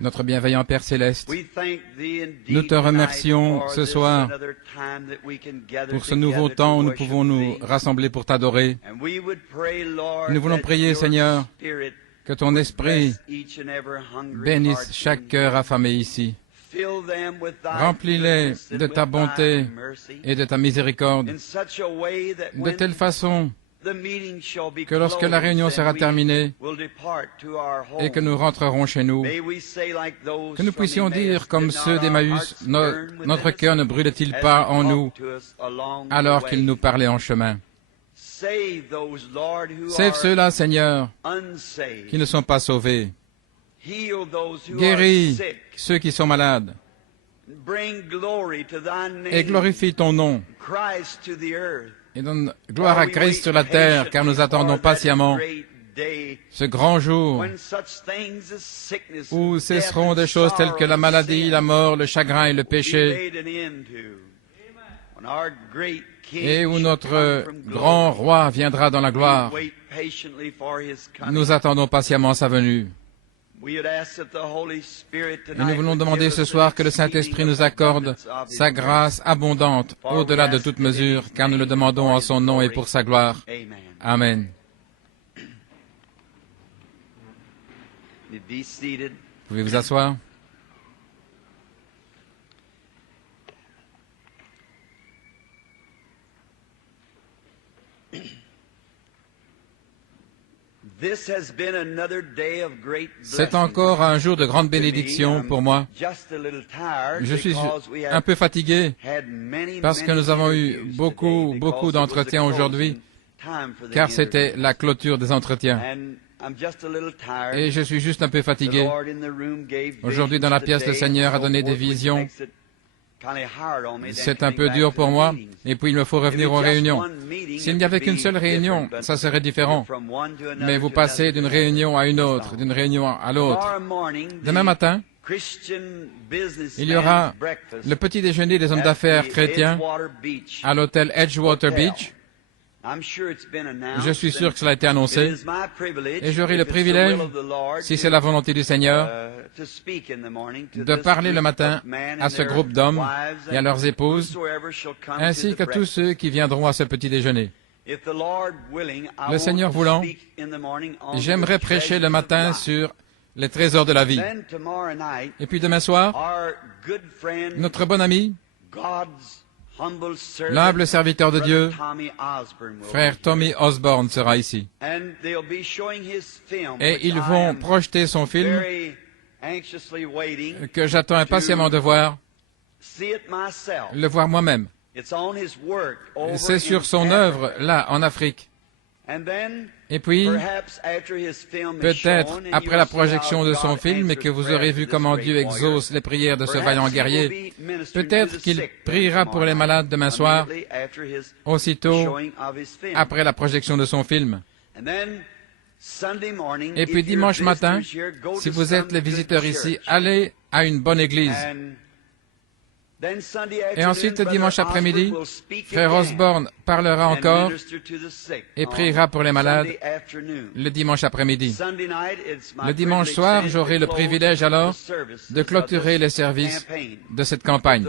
Notre bienveillant Père Céleste, nous te remercions ce soir pour ce nouveau temps où nous pouvons nous rassembler pour t'adorer. Nous voulons prier, Seigneur, que ton Esprit bénisse chaque cœur affamé ici. Remplis-les de ta bonté et de ta miséricorde, de telle façon que lorsque la réunion sera terminée et que nous rentrerons chez nous, que nous puissions dire comme ceux d'Emmaüs, notre cœur ne brûle-t-il pas en nous alors qu'il nous parlait en chemin. Sauve ceux-là, Seigneur, qui ne sont pas sauvés. Guéris ceux qui sont malades et glorifie ton nom. Et donne gloire à Christ sur la terre, car nous attendons patiemment ce grand jour où cesseront des choses telles que la maladie, la mort, le chagrin et le péché, et où notre grand roi viendra dans la gloire. Nous attendons patiemment sa venue. Et nous voulons demander ce soir que le Saint-Esprit nous accorde sa grâce abondante au-delà de toute mesure, car nous le demandons en son nom et pour sa gloire. Amen. Vous pouvez vous asseoir. C'est encore un jour de grande bénédiction pour moi. Je suis un peu fatigué parce que nous avons eu beaucoup d'entretiens aujourd'hui, car c'était la clôture des entretiens. Et je suis juste un peu fatigué. Aujourd'hui, dans la pièce, le Seigneur a donné des visions. C'est un peu dur pour moi, et puis il me faut revenir aux réunions. S'il n'y avait qu'une seule réunion, ça serait différent. Mais vous passez d'une réunion à une autre, d'une réunion à l'autre. Demain matin, il y aura le petit déjeuner des hommes d'affaires chrétiens à l'hôtel Edgewater Beach. Je suis sûr que cela a été annoncé, et j'aurai le privilège, si c'est la volonté du Seigneur, de parler le matin à ce groupe d'hommes et à leurs épouses, ainsi qu'à tous ceux qui viendront à ce petit déjeuner. Le Seigneur voulant, j'aimerais prêcher le matin sur les trésors de la vie. Et puis demain soir, notre bon ami, l'humble serviteur de Dieu, frère Tommy Osborne, sera ici. Et ils vont projeter son film que j'attends impatiemment de voir, le voir moi-même. C'est sur son œuvre, là, en Afrique. Et puis, peut-être, après la projection de son film et que vous aurez vu comment Dieu exauce les prières de ce vaillant guerrier, peut-être qu'il priera pour les malades demain soir, aussitôt après la projection de son film. Et puis dimanche matin, si vous êtes les visiteurs ici, allez à une bonne église. Et ensuite, dimanche après-midi, frère Osborne parlera encore et priera pour les malades le dimanche après-midi. Le dimanche soir, j'aurai le privilège alors de clôturer les services de cette campagne.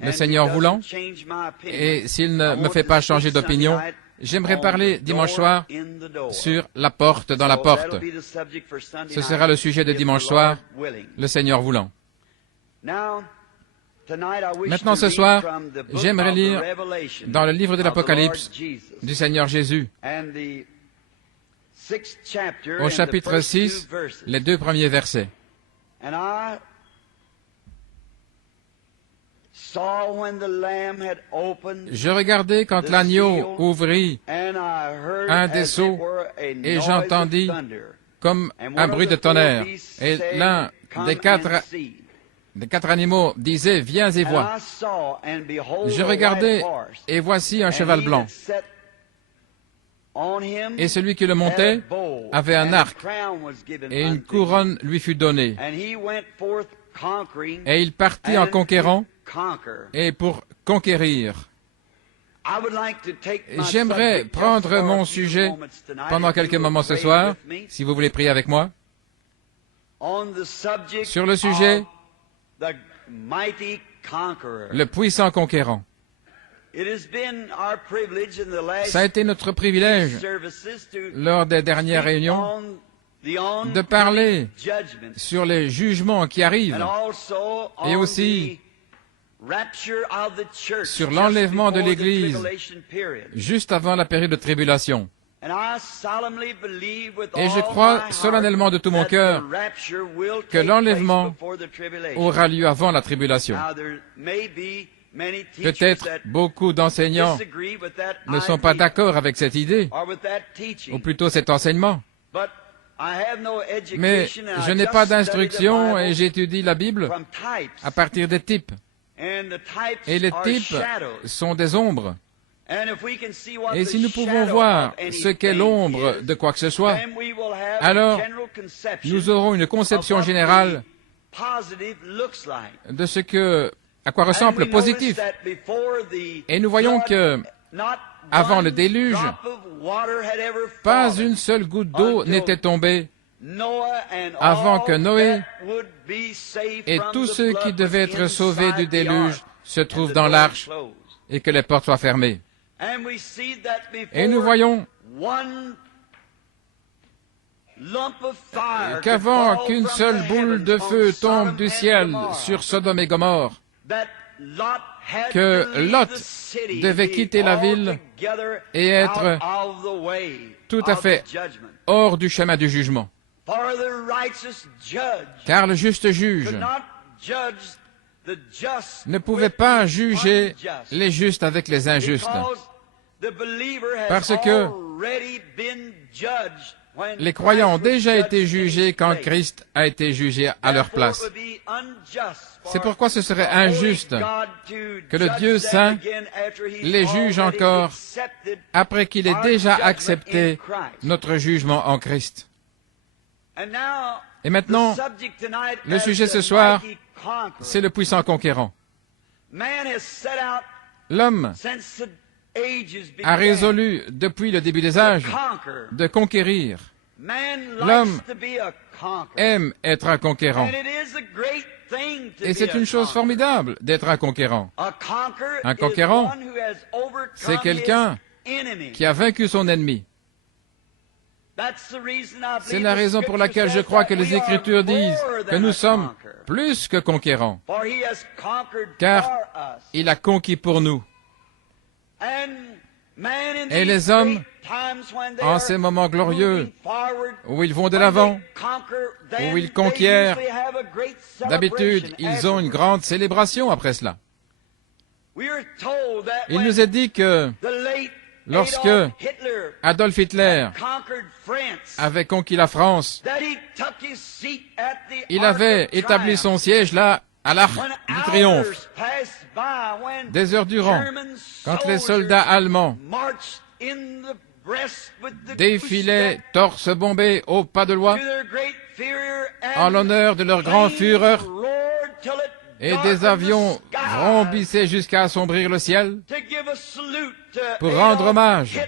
Le Seigneur voulant, et s'il ne me fait pas changer d'opinion, j'aimerais parler dimanche soir sur la porte dans la porte. Ce sera le sujet de dimanche soir, le Seigneur voulant. Maintenant, ce soir, j'aimerais lire dans le livre de l'Apocalypse du Seigneur Jésus, au chapitre 6, les 2 premiers versets. Je regardai quand l'agneau ouvrit un des sceaux et j'entendis comme un bruit de tonnerre. Et l'un des quatre animaux disait, viens et vois. Je regardai, et voici un cheval blanc. Et celui qui le montait avait un arc, et une couronne lui fut donnée. Et il partit en conquérant, et pour conquérir. J'aimerais prendre mon sujet pendant quelques moments ce soir, si vous voulez prier avec moi, sur le sujet le puissant conquérant. Ça a été notre privilège, lors des dernières réunions, de parler sur les jugements qui arrivent et aussi sur l'enlèvement de l'Église juste avant la période de tribulation. Et je crois solennellement de tout mon cœur que l'enlèvement aura lieu avant la tribulation. Peut-être beaucoup d'enseignants ne sont pas d'accord avec cette idée, ou plutôt cet enseignement. Mais je n'ai pas d'instruction et j'étudie la Bible à partir des types. Et les types sont des ombres. Et si nous pouvons voir ce qu'est l'ombre de quoi que ce soit, alors nous aurons une conception générale de ce que, à quoi ressemble le positif. Et nous voyons que, avant le déluge, pas une seule goutte d'eau n'était tombée avant que Noé et tous ceux qui devaient être sauvés du déluge se trouvent dans l'arche et que les portes soient fermées. Et nous voyons qu'avant qu'une seule boule de feu tombe du ciel sur Sodome et Gomorrhe, que Lot devait quitter la ville et être tout à fait hors du chemin du jugement. Car le juste juge ne pouvait pas juger les justes avec les injustes, parce que les croyants ont déjà été jugés quand Christ a été jugé à leur place. C'est pourquoi ce serait injuste que le Dieu saint les juge encore après qu'il ait déjà accepté notre jugement en Christ. Et maintenant, le sujet ce soir, c'est le puissant conquérant. L'homme a résolu depuis le début des âges de conquérir. L'homme aime être un conquérant. Et c'est une chose formidable d'être un conquérant. Un conquérant, c'est quelqu'un qui a vaincu son ennemi. C'est la raison pour laquelle je crois que les Écritures disent que nous sommes plus que conquérants, car il a conquis pour nous. Et les hommes, en ces moments glorieux, où ils vont de l'avant, où ils conquièrent, d'habitude, ils ont une grande célébration après cela. Il nous est dit que lorsque Adolf Hitler avait conquis la France, il avait établi son siège là, à l'Arc du Triomphe. Des heures durant, quand les soldats allemands défilaient torse bombé au pas de loi, en l'honneur de leur grand Führer, et des avions vrombissaient jusqu'à assombrir le ciel, pour rendre hommage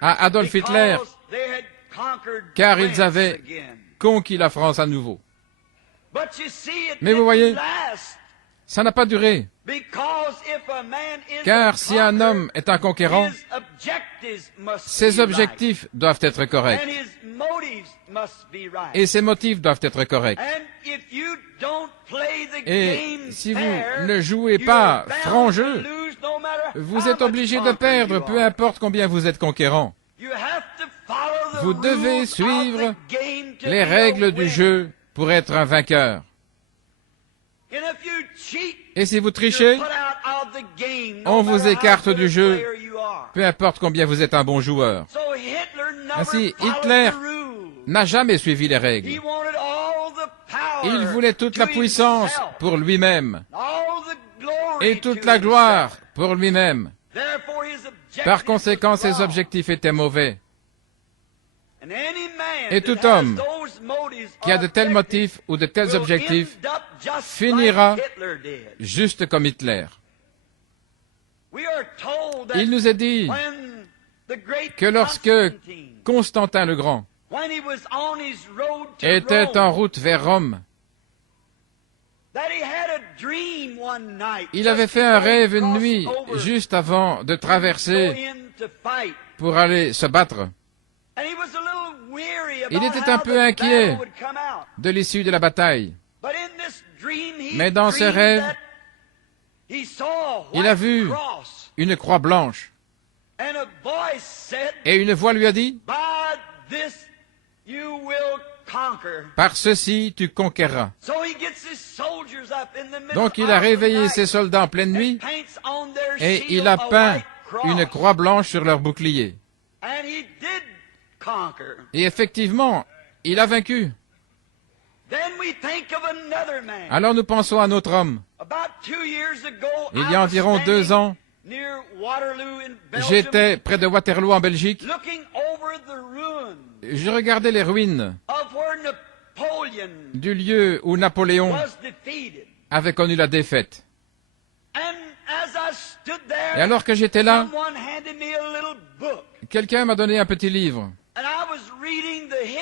à Adolf Hitler, car ils avaient conquis la France à nouveau. Mais vous voyez, ça n'a pas duré. Car si un homme est un conquérant, ses objectifs doivent être corrects. Et ses motifs doivent être corrects. Et si vous ne jouez pas franc jeu, vous êtes obligé de perdre, peu importe combien vous êtes conquérant. Vous devez suivre les règles du jeu pour être un vainqueur. Et si vous trichez, on vous écarte du jeu, peu importe combien vous êtes un bon joueur. Ainsi, Hitler n'a jamais suivi les règles. Il voulait toute la puissance pour lui-même et toute la gloire pour lui-même. Par conséquent, ses objectifs étaient mauvais. Et tout homme qui a de tels motifs ou de tels objectifs finira juste comme Hitler. Il nous est dit que lorsque Constantin le Grand était en route vers Rome, il avait fait un rêve une nuit juste avant de traverser pour aller se battre. Il était un peu inquiet de l'issue de la bataille. Mais dans ce rêve, il a vu une croix blanche. Et une voix lui a dit, « Par ceci, tu conquerras. » Donc il a réveillé ses soldats en pleine nuit et il a peint une croix blanche sur leur bouclier. Et effectivement, il a vaincu. Alors nous pensons à un autre homme. Il y a environ 2 ans, j'étais près de Waterloo en Belgique. Je regardais les ruines du lieu où Napoléon avait connu la défaite. Et alors que j'étais là, quelqu'un m'a donné un petit livre.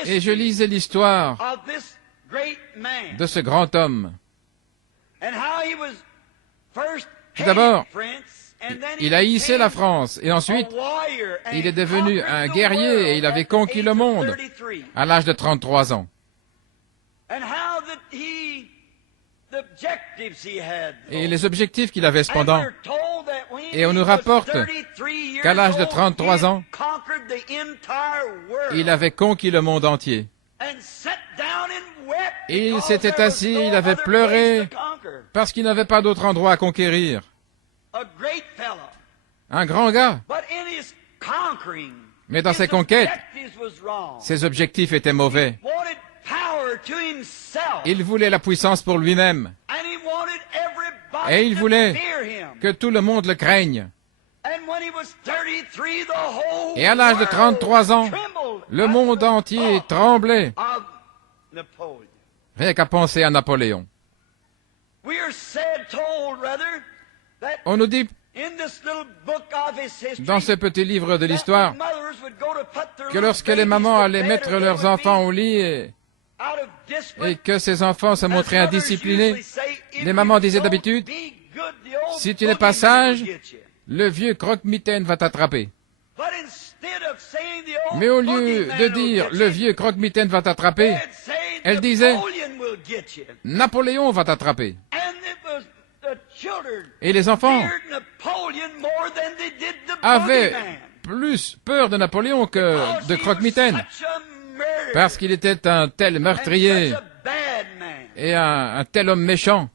Et je lisais l'histoire de ce grand homme. Tout d'abord, il a hissé la France, et ensuite, il est devenu un guerrier, et il avait conquis le monde à l'âge de 33 ans. Et les objectifs qu'il avait cependant. Et on nous rapporte qu'à l'âge de 33 ans, il avait conquis le monde entier. Et il s'était assis, il avait pleuré parce qu'il n'avait pas d'autre endroit à conquérir. Un grand gars. Mais dans ses conquêtes, ses objectifs étaient mauvais. Il voulait la puissance pour lui-même. Et il voulait que tout le monde le craigne. Et à l'âge de 33 ans, le monde entier tremblait. Rien qu'à penser à Napoléon. On nous dit, dans ce petit livre de l'histoire, que lorsque les mamans allaient mettre leurs enfants au lit et que ces enfants se montraient indisciplinés, les mamans disaient d'habitude, « Si tu n'es pas sage, le vieux croque-mitaine va t'attraper. » Mais au lieu de dire « le vieux croque-mitaine va t'attraper », elle disait « Napoléon va t'attraper. » Et les enfants avaient plus peur de Napoléon que de croque-mitaine, parce qu'il était un tel meurtrier et un tel homme méchant.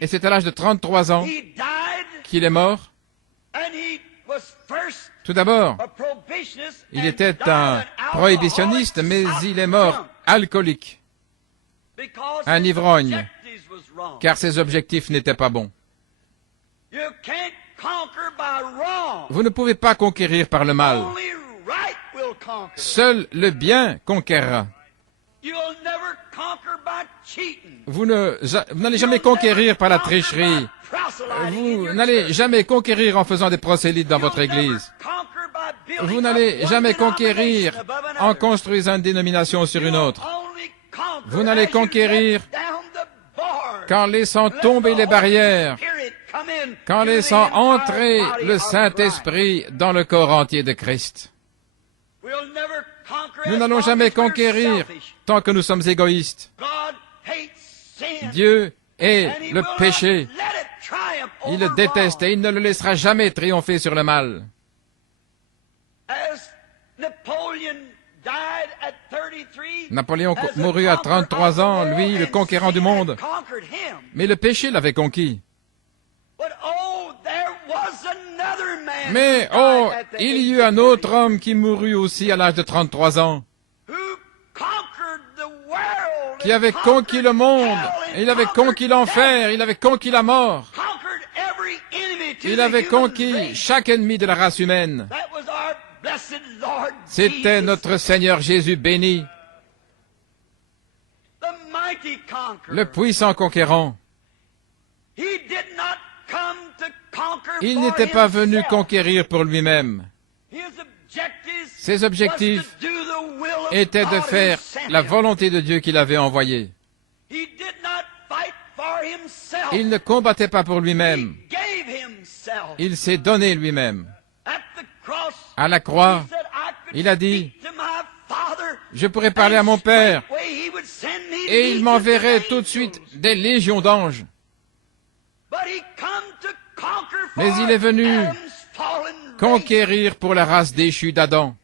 Et c'est à l'âge de 33 ans qu'il est mort. Tout d'abord, il était un prohibitionniste, mais il est mort alcoolique, un ivrogne, car ses objectifs n'étaient pas bons. Vous ne pouvez pas conquérir par le mal. Seul le bien conquérera. Vous n'allez jamais conquérir par la tricherie. Vous n'allez jamais conquérir en faisant des prosélytes dans votre église. Vous n'allez jamais conquérir en construisant une dénomination sur une autre. Vous n'allez conquérir qu'en laissant tomber les barrières, qu'en laissant entrer le Saint-Esprit dans le corps entier de Christ. Nous n'allons jamais conquérir tant que nous sommes égoïstes. Dieu hait le péché. Il le déteste et il ne le laissera jamais triompher sur le mal. Napoléon mourut à 33 ans, lui, le conquérant du monde. Mais le péché l'avait conquis. Mais, oh, il y eut un autre homme qui mourut aussi à l'âge de 33 ans, qui avait conquis le monde, il avait conquis l'enfer, il avait conquis la mort, il avait conquis chaque ennemi de la race humaine. C'était notre Seigneur Jésus béni, le puissant conquérant. Il n'était pas venu conquérir pour lui-même. Ses objectifs étaient de faire la volonté de Dieu qu'il avait envoyé. Il ne combattait pas pour lui-même. Il s'est donné lui-même. À la croix, il a dit, « Je pourrais parler à mon Père, et il m'enverrait tout de suite des légions d'anges. » Mais il est venu conquérir pour la race déchue d'Adam.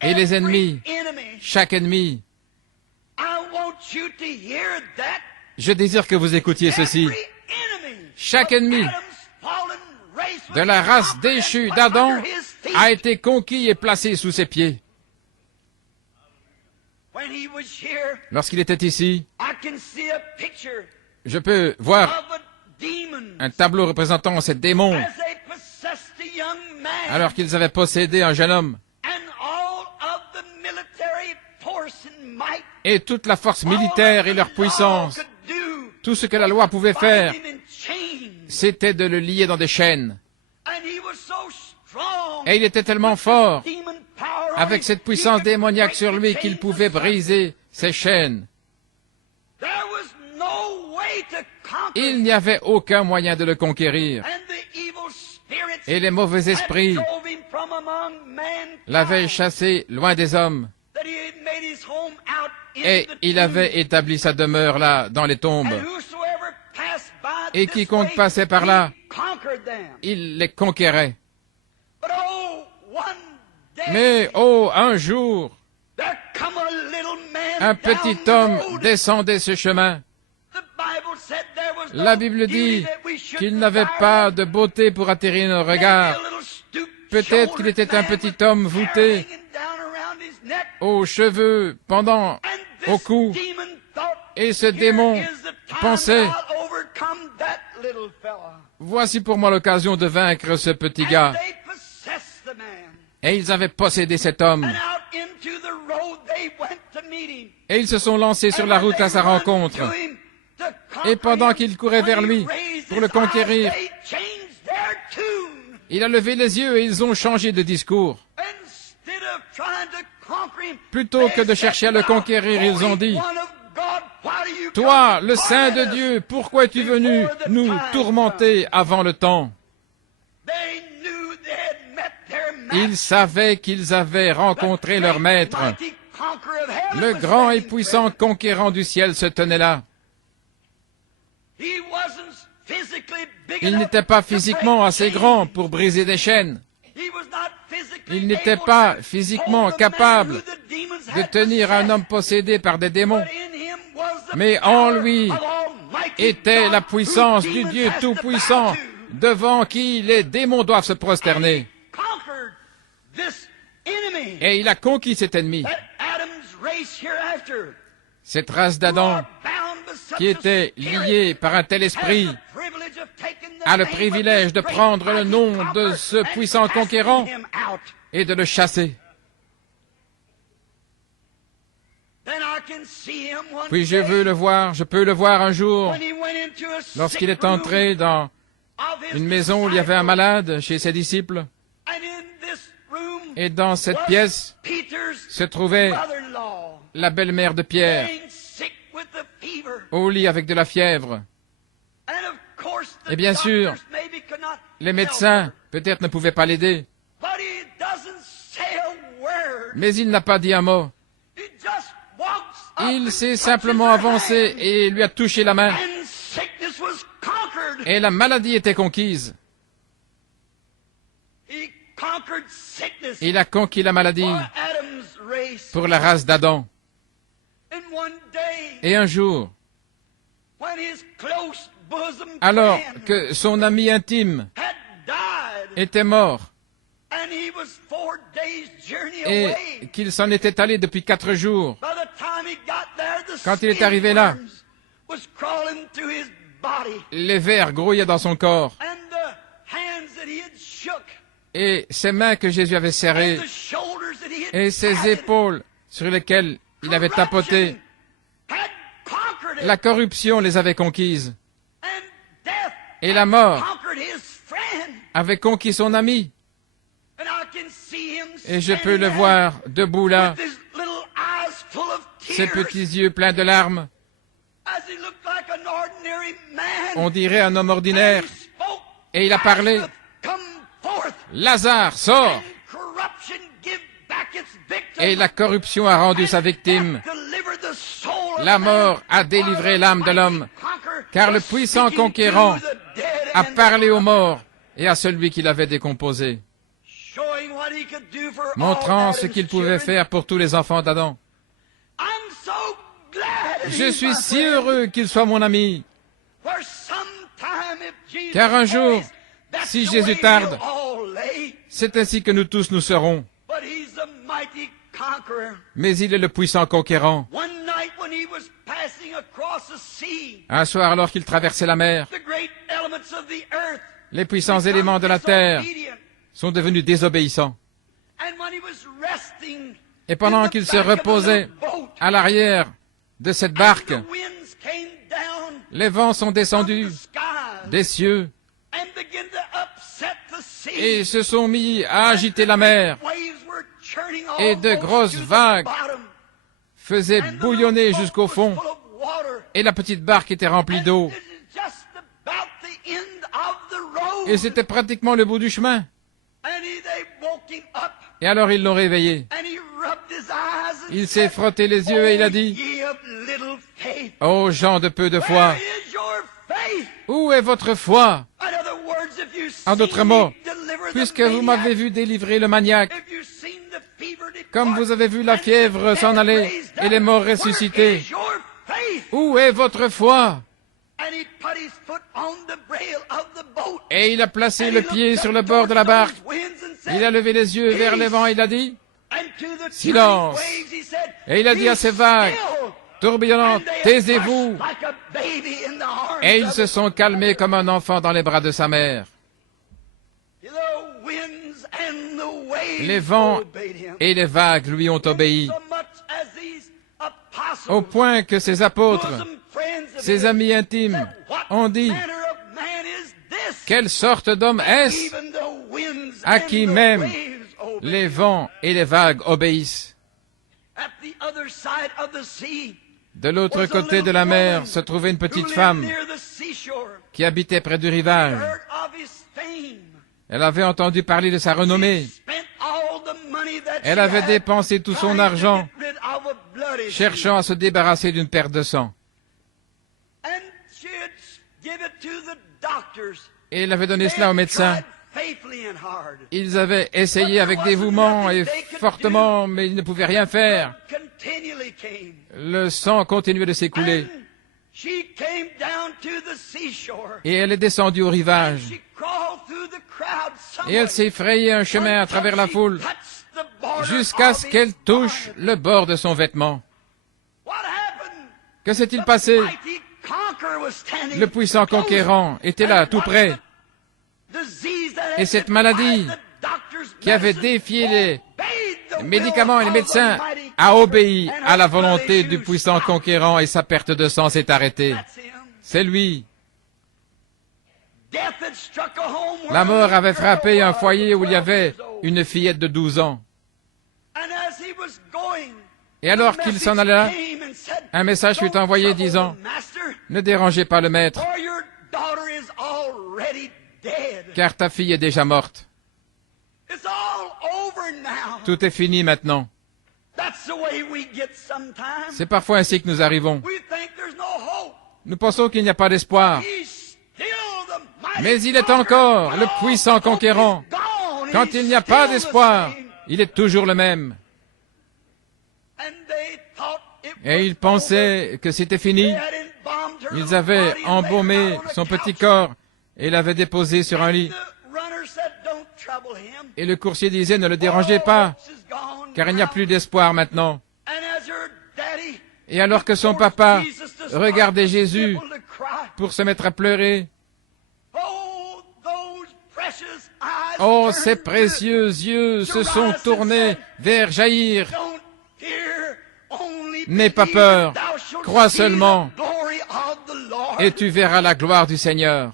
Et les ennemis, chaque ennemi, je désire que vous écoutiez ceci. Chaque ennemi de la race déchue d'Adam a été conquis et placé sous ses pieds. Lorsqu'il était ici, je peux voir un tableau représentant ces démons alors qu'ils avaient possédé un jeune homme. Et toute la force militaire et leur puissance, tout ce que la loi pouvait faire, c'était de le lier dans des chaînes. Et il était tellement fort, avec cette puissance démoniaque sur lui, qu'il pouvait briser ces chaînes. Il n'y avait aucun moyen de le conquérir. Et les mauvais esprits l'avaient chassé loin des hommes. Et il avait établi sa demeure là, dans les tombes. Et quiconque passait par là, il les conquérait. Mais, oh, un jour, un petit homme descendait ce chemin. La Bible dit qu'il n'avait pas de beauté pour attirer nos regards. Peut-être qu'il était un petit homme voûté, aux cheveux pendant au cou. Et ce démon pensait, voici pour moi l'occasion de vaincre ce petit gars. Et ils avaient possédé cet homme. Et ils se sont lancés sur la route à sa rencontre. Et pendant qu'ils couraient vers lui pour le conquérir, il a levé les yeux et ils ont changé de discours. Plutôt que de chercher à le conquérir, ils ont dit, « Toi, le Saint de Dieu, pourquoi es-tu venu nous tourmenter avant le temps ?» Ils savaient qu'ils avaient rencontré leur maître. Le grand et puissant conquérant du ciel se tenait là. Il n'était pas physiquement assez grand pour briser des chaînes. Il n'était pas physiquement capable de tenir un homme possédé par des démons. Mais en lui était la puissance du Dieu Tout-Puissant, devant qui les démons doivent se prosterner. Et il a conquis cet ennemi. Cette race d'Adam, qui était liée par un tel esprit, a le privilège de prendre le nom de ce puissant conquérant et de le chasser. Puis je peux le voir un jour, lorsqu'il est entré dans une maison où il y avait un malade chez ses disciples. Et dans cette pièce se trouvait la belle-mère de Pierre, au lit avec de la fièvre. Et bien sûr, les médecins peut-être ne pouvaient pas l'aider. Mais il n'a pas dit un mot. Il s'est simplement avancé et lui a touché la main. Et la maladie était conquise. Il a conquis la maladie pour la race d'Adam. Et un jour, alors que son ami intime était mort et qu'il s'en était allé depuis 4 jours, quand il est arrivé là, les vers grouillaient dans son corps. Et ses mains que Jésus avait serrées, et ses épaules sur lesquelles il avait tapoté, La corruption les avait conquises. Et la mort avait conquis son ami. Et je peux le voir debout là, ses petits yeux pleins de larmes. On dirait un homme ordinaire. Et il a parlé. Lazare, sors! Et la corruption a rendu sa victime. La mort a délivré l'âme de l'homme, car le puissant conquérant a parlé aux morts et à celui qui l'avait décomposé, montrant ce qu'il pouvait faire pour tous les enfants d'Adam. Je suis si heureux qu'il soit mon ami, car un jour, si Jésus tarde, c'est ainsi que nous tous nous serons. Mais il est le puissant conquérant. Un soir, alors qu'il traversait la mer, les puissants éléments de la terre sont devenus désobéissants. Et pendant qu'il se reposait à l'arrière de cette barque, les vents sont descendus des cieux et se sont mis à agiter la mer. Et de grosses vagues faisaient bouillonner jusqu'au fond. Et la petite barque était remplie d'eau. Et c'était pratiquement le bout du chemin. Et alors ils l'ont réveillé. Il s'est frotté les yeux et il a dit, « Ô gens de peu de foi, où est votre foi ?» En d'autres mots, puisque vous m'avez vu délivrer le maniaque, comme vous avez vu la fièvre s'en aller et les morts ressusciter, où est votre foi? Et il a placé le pied sur le bord de la barque. Il a levé les yeux vers les vents et il a dit, « Silence !» Et il a dit à ces vagues tourbillonnantes, « Taisez-vous !» Et ils se sont calmés comme un enfant dans les bras de sa mère. Les vents et les vagues lui ont obéi, au point que ses apôtres, ses amis intimes, ont dit, « Quelle sorte d'homme est-ce à qui même les vents et les vagues obéissent ?» De l'autre côté de la mer se trouvait une petite femme qui habitait près du rivage. Elle avait entendu parler de sa renommée. Elle avait dépensé tout son argent cherchant à se débarrasser d'une perte de sang. Et elle avait donné cela aux médecins. Ils avaient essayé avec dévouement et fortement, mais ils ne pouvaient rien faire. Le sang continuait de s'écouler. Et elle est descendue au rivage. Et elle s'est frayé un chemin à travers la foule jusqu'à ce qu'elle touche le bord de son vêtement. Que s'est-il passé? Le puissant conquérant était là, tout près. Et cette maladie qui avait défié les médicaments et les médecins a obéi à la volonté du puissant conquérant et sa perte de sang s'est arrêtée. C'est lui. La mort avait frappé un foyer où il y avait une fillette de 12 ans. Et alors qu'il s'en alla, un message fut envoyé disant, « Ne dérangez pas le maître, car ta fille est déjà morte. Tout est fini maintenant. » C'est parfois ainsi que nous arrivons. Nous pensons qu'il n'y a pas d'espoir. Mais il est encore le puissant conquérant. Quand il n'y a pas d'espoir, il est toujours le même. Et ils pensaient que c'était fini. Ils avaient embaumé son petit corps et l'avaient déposé sur un lit. Et le coursier disait, ne le dérangez pas, car il n'y a plus d'espoir maintenant. Et alors que son papa regardait Jésus pour se mettre à pleurer, oh, ces précieux yeux se sont tournés vers Jaïr. N'aie pas peur, crois seulement, et tu verras la gloire du Seigneur.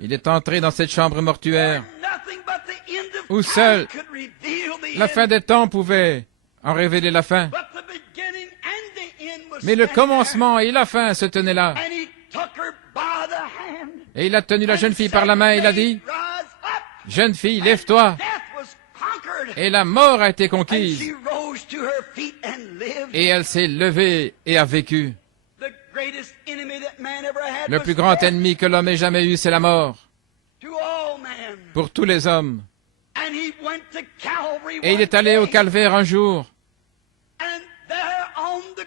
Il est entré dans cette chambre mortuaire où seule la fin des temps pouvait en révéler la fin. Mais le commencement et la fin se tenaient là. Et il a tenu la jeune fille par la main et il a dit, « Jeune fille, lève-toi. » Et la mort a été conquise. Et elle s'est levée et a vécu. Le plus grand ennemi que l'homme ait jamais eu, c'est la mort. Pour tous les hommes. Et il est allé au calvaire un jour.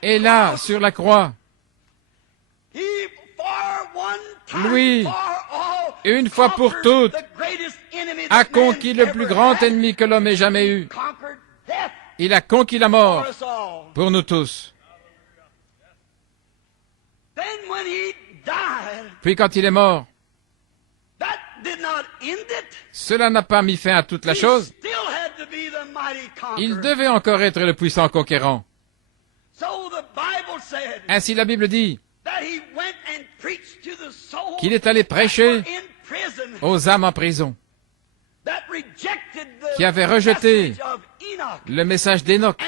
Et là, sur la croix, lui, une fois pour toutes, a conquis le plus grand ennemi que l'homme ait jamais eu. Il a conquis la mort pour nous tous. Puis quand il est mort, cela n'a pas mis fin à toute la chose. Il devait encore être le puissant conquérant. Ainsi la Bible dit qu'il est allé prêcher aux âmes en prison, qui avaient rejeté le message d'Enoch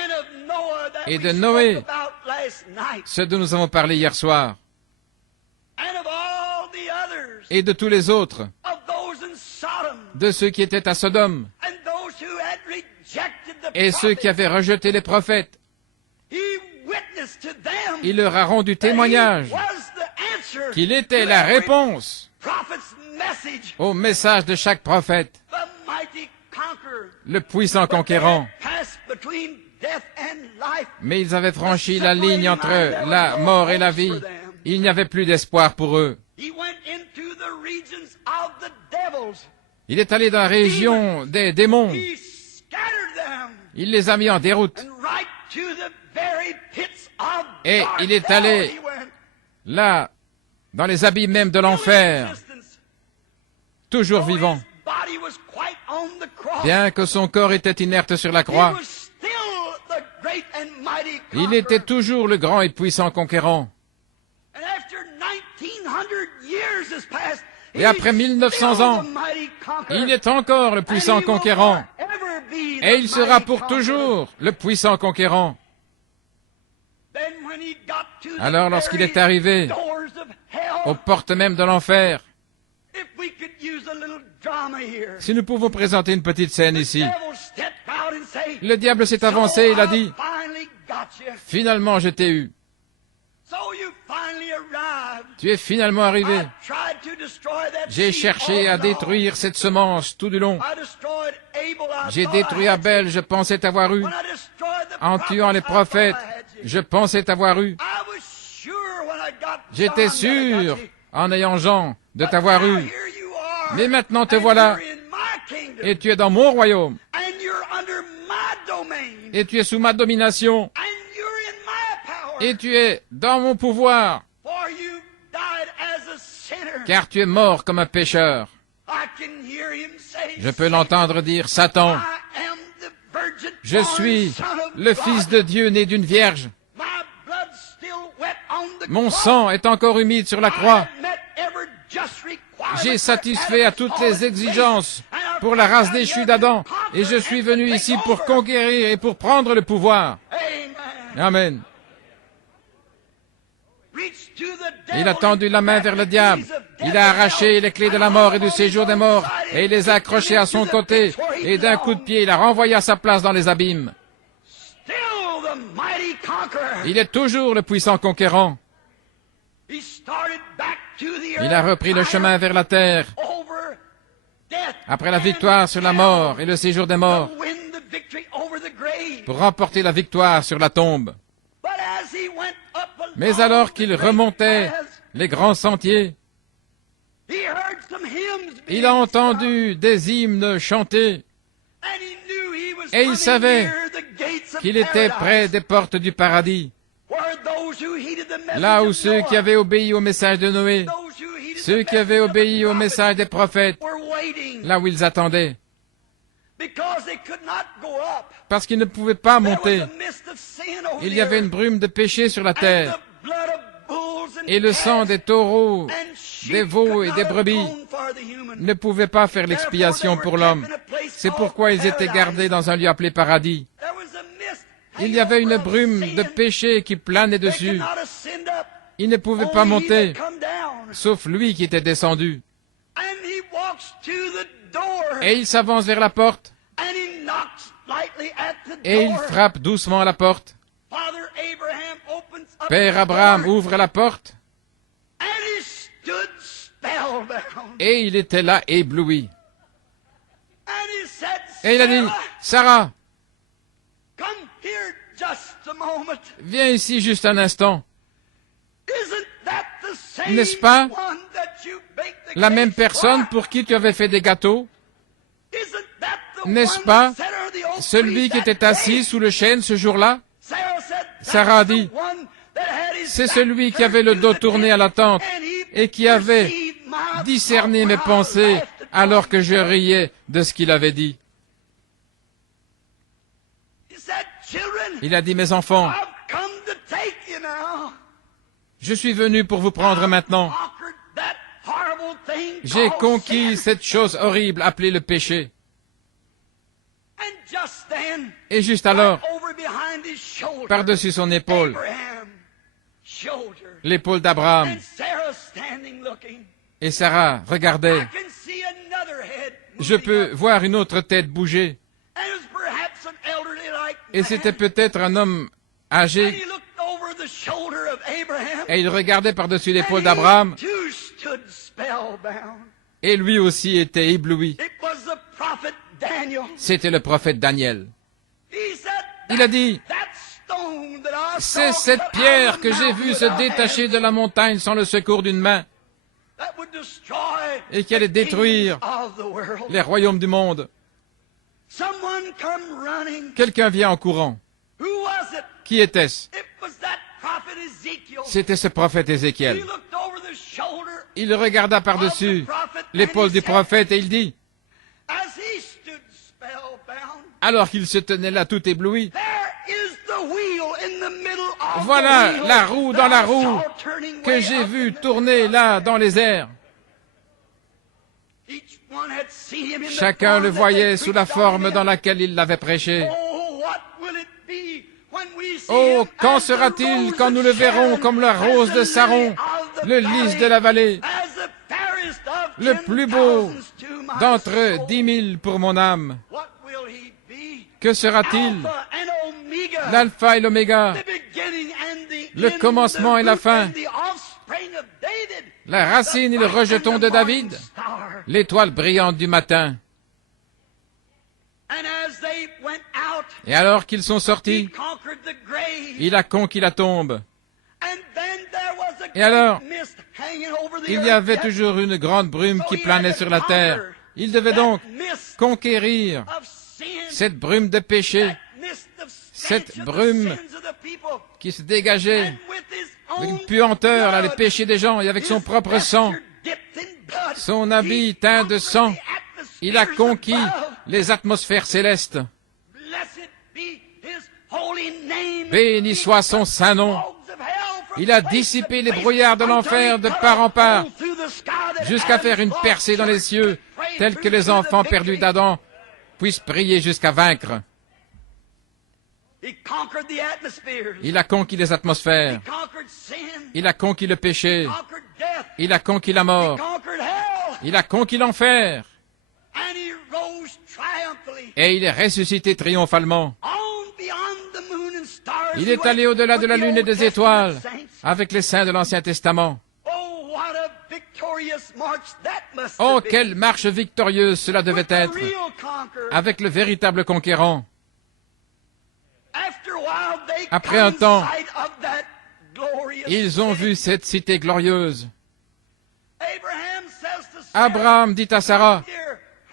et de Noé, ce dont nous avons parlé hier soir, et de tous les autres, de ceux qui étaient à Sodome, et ceux qui avaient rejeté les prophètes. Il leur a rendu témoignage qu'il était la réponse au message de chaque prophète, le puissant conquérant. Mais ils avaient franchi la ligne entre la mort et la vie. Il n'y avait plus d'espoir pour eux. Il est allé dans la région des démons. Il les a mis en déroute. Et il est allé là, dans les abîmes même de l'enfer, toujours vivant. Bien que son corps était inerte sur la croix, il était toujours le grand et puissant conquérant. Et après 1900 ans, il est encore le puissant conquérant. Et il sera pour toujours le puissant conquérant. Alors lorsqu'il est arrivé aux portes même de l'enfer, si nous pouvons présenter une petite scène ici, le diable s'est avancé et il a dit, « Finalement je t'ai eu. Tu es finalement arrivé. J'ai cherché à détruire cette semence tout du long. J'ai détruit Abel, je pensais t'avoir eu. En tuant les prophètes, je pensais t'avoir eu. J'étais sûr, en ayant Jean, de t'avoir eu. Mais maintenant te voilà, et tu es dans mon royaume. Et tu es sous ma domination. Et tu es dans mon pouvoir. Car tu es mort comme un pécheur. Je peux l'entendre dire, Satan, je suis le Fils de Dieu né d'une vierge. Mon sang est encore humide sur la croix. J'ai satisfait à toutes les exigences pour la race déchue d'Adam, et je suis venu ici pour conquérir et pour prendre le pouvoir. Amen. Il a tendu la main vers le diable. Il a arraché les clés de la mort et du séjour des morts, et il les a accrochées à son côté, et d'un coup de pied, il a renvoyé à sa place dans les abîmes. Il est toujours le puissant conquérant. Il a repris le chemin vers la terre, après la victoire sur la mort et le séjour des morts, pour remporter la victoire sur la tombe. Mais alors qu'il remontait les grands sentiers, il a entendu des hymnes chantés, et il savait qu'il était près des portes du paradis, là où ceux qui avaient obéi au message de Noé, ceux qui avaient obéi au message des prophètes, là où ils attendaient, parce qu'ils ne pouvaient pas monter. Il y avait une brume de péché sur la terre, Et le sang des taureaux, des veaux et des brebis ne pouvait pas faire l'expiation pour l'homme. C'est pourquoi ils étaient gardés dans un lieu appelé paradis. Il y avait une brume de péché qui planait dessus. Il ne pouvait pas monter, sauf lui qui était descendu. Et il s'avance vers la porte, et il frappe doucement à la porte. Père Abraham ouvre la porte, et il était là ébloui. Et il a dit, Sarah, viens ici juste un instant. N'est-ce pas la même personne pour qui tu avais fait des gâteaux? N'est-ce pas celui qui était assis sous le chêne ce jour-là? Sarah a dit, c'est celui qui avait le dos tourné à la tente et qui avait discerné mes pensées alors que je riais de ce qu'il avait dit. Il a dit, mes enfants, je suis venu pour vous prendre maintenant. J'ai conquis cette chose horrible appelée le péché. Et juste alors, par-dessus son épaule, l'épaule d'Abraham, et Sarah regardait. Je peux voir une autre tête bouger. Et c'était peut-être un homme âgé. Et il regardait par-dessus l'épaule d'Abraham. Et lui aussi était ébloui. C'était le prophète Daniel. Il a dit, c'est cette pierre que j'ai vue se détacher de la montagne sans le secours d'une main et qui allait détruire les royaumes du monde. Quelqu'un vient en courant. Qui était-ce? C'était ce prophète Ézéchiel. Il regarda par-dessus l'épaule du prophète et il dit, alors qu'il se tenait là tout ébloui, voilà la roue dans la roue que j'ai vue tourner là dans les airs. Chacun le voyait sous la forme dans laquelle il l'avait prêché. Oh, quand sera-t-il quand nous le verrons comme la rose de Saron, le lys de la vallée, le plus beau d'entre 10 000 pour mon âme? Que sera-t-il? L'alpha et l'oméga, le commencement et la fin, la racine et le rejeton de David, l'étoile brillante du matin. Et alors qu'ils sont sortis, il a conquis la tombe. Et alors, il y avait toujours une grande brume qui planait sur la terre. Il devait donc conquérir cette brume de péché, cette brume qui se dégageait avec une puanteur, là, les péchés des gens, et avec son propre sang, son habit teint de sang, il a conquis les atmosphères célestes. Béni soit son saint nom. Il a dissipé les brouillards de l'enfer de part en part, jusqu'à faire une percée dans les cieux, telle que les enfants perdus d'Adam puissent prier jusqu'à vaincre. Il a conquis les atmosphères. Il a conquis le péché. Il a conquis la mort. Il a conquis l'enfer. Et il est ressuscité triomphalement. Il est allé au-delà de la lune et des étoiles avec les saints de l'Ancien Testament. Oh, quelle marche victorieuse cela devait être avec le véritable conquérant. Après un temps, ils ont vu cette cité glorieuse. Abraham dit à Sarah,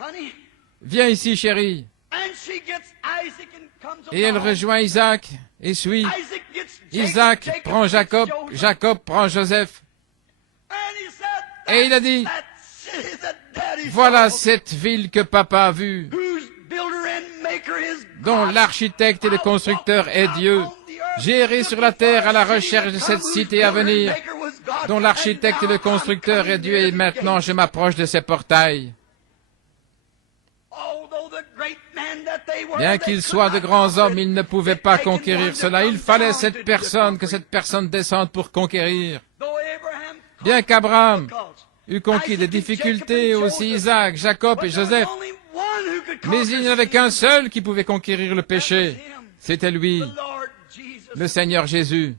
« Viens ici, chérie. » Et elle rejoint Isaac et suit. Isaac prend Jacob, Jacob prend Joseph. Et il a dit, « Voilà cette ville que papa a vue, dont l'architecte et le constructeur est Dieu. J'ai erré sur la terre à la recherche de cette cité à venir, dont l'architecte et le constructeur est Dieu, et maintenant je m'approche de ces portails. Bien qu'ils soient de grands hommes, ils ne pouvaient pas conquérir cela. Il fallait que cette personne descende pour conquérir. Bien qu'Abraham eût conquis des difficultés, aussi Isaac, Jacob et Joseph, mais il n'y avait qu'un seul qui pouvait conquérir le péché. C'était lui, le Seigneur Jésus.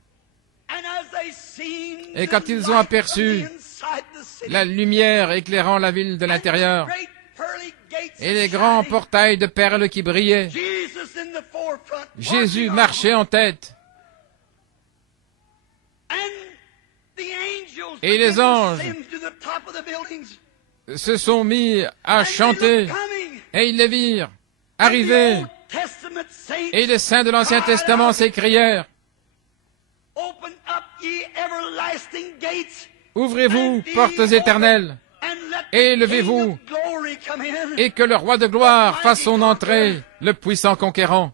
Et quand ils ont aperçu la lumière éclairant la ville de l'intérieur, et les grands portails de perles qui brillaient, Jésus marchait en tête. Et les anges se sont mis à chanter, et ils les virent arriver. Et les saints de l'Ancien Testament s'écrièrent, ouvrez-vous, portes éternelles, et levez-vous, et que le roi de gloire fasse son entrée, le puissant conquérant.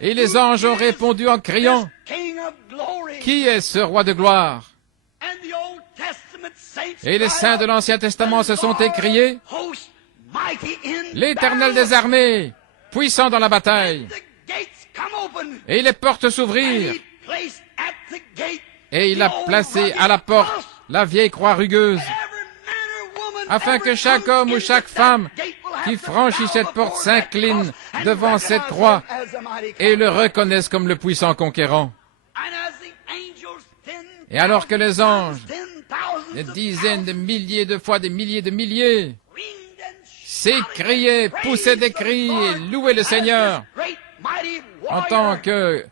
Et les anges ont répondu en criant, qui est ce roi de gloire? Et les saints de l'Ancien Testament se sont écriés, l'Éternel des armées, puissant dans la bataille. Et les portes s'ouvrirent, et il a placé à la porte la vieille croix rugueuse, afin que chaque homme ou chaque femme qui franchit cette porte s'incline devant cette croix et le reconnaisse comme le puissant conquérant. Et alors que les anges, des dizaines de milliers de fois, des milliers de milliers, s'écriaient, poussaient des cris et louaient le Seigneur, en tant que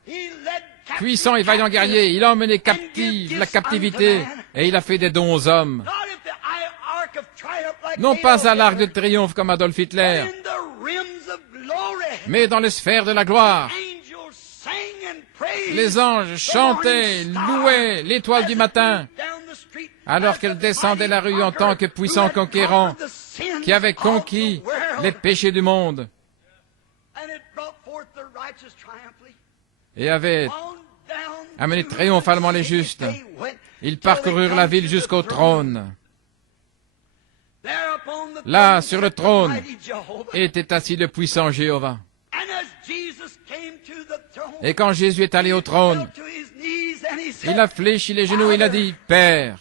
puissant et vaillant guerrier, il a emmené captive la captivité et il a fait des dons aux hommes. Non pas à l'arc de triomphe comme Adolf Hitler, mais dans les sphères de la gloire. Les anges chantaient, louaient l'étoile du matin, alors qu'elle descendait la rue en tant que puissant conquérant qui avait conquis les péchés du monde et avait amené triomphalement les justes. Ils parcoururent la ville jusqu'au trône. Là, sur le trône, était assis le puissant Jéhovah. Et quand Jésus est allé au trône, il a fléchi les genoux et il a dit, Père,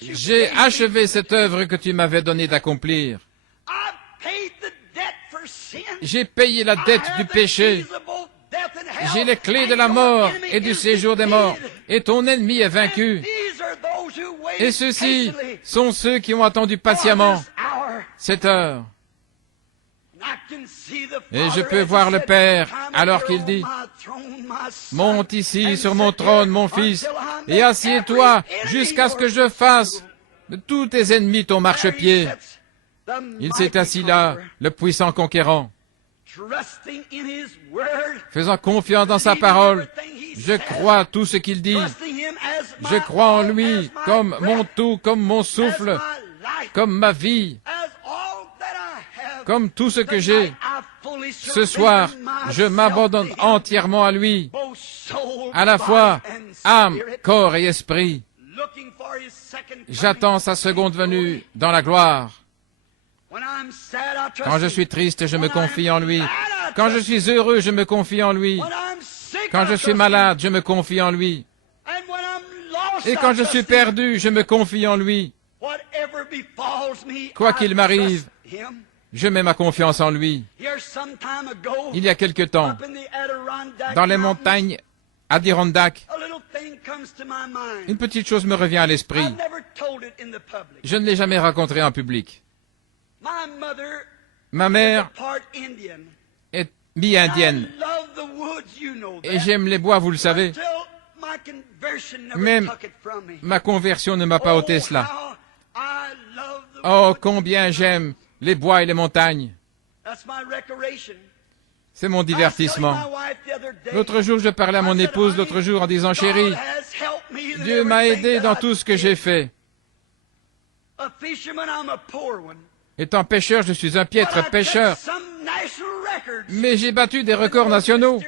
j'ai achevé cette œuvre que tu m'avais donné d'accomplir. J'ai payé la dette du péché. J'ai les clés de la mort et du séjour des morts. Et ton ennemi est vaincu. Et ceux-ci sont ceux qui ont attendu patiemment cette heure. Et je peux voir le Père alors qu'il dit, monte ici sur mon trône, mon fils, et assieds-toi jusqu'à ce que je fasse de tous tes ennemis ton marchepied. Il s'est assis là, le puissant conquérant, faisant confiance dans sa parole. Je crois tout ce qu'il dit. Je crois en lui comme mon tout, comme mon souffle, comme ma vie, comme tout ce que j'ai. Ce soir, je m'abandonne entièrement à lui, à la fois âme, corps et esprit. J'attends sa seconde venue dans la gloire. Quand je suis triste, je me confie en lui. Quand je suis heureux, je me confie en lui. Quand je suis malade, je me confie en lui. Et quand je suis perdu, je me confie en lui. Quoi qu'il m'arrive, je mets ma confiance en lui. Il y a quelque temps, dans les montagnes Adirondack, une petite chose me revient à l'esprit. Je ne l'ai jamais racontée en public. Ma mère est mi-indienne et j'aime les bois, vous le savez. Même ma conversion ne m'a pas ôté cela. Oh, combien j'aime les bois et les montagnes. C'est mon divertissement. L'autre jour, je parlais à mon épouse l'autre jour en disant, chérie, Dieu m'a aidé dans tout ce que j'ai fait. Étant pêcheur, je suis un piètre pêcheur. Mais j'ai battu des records nationaux.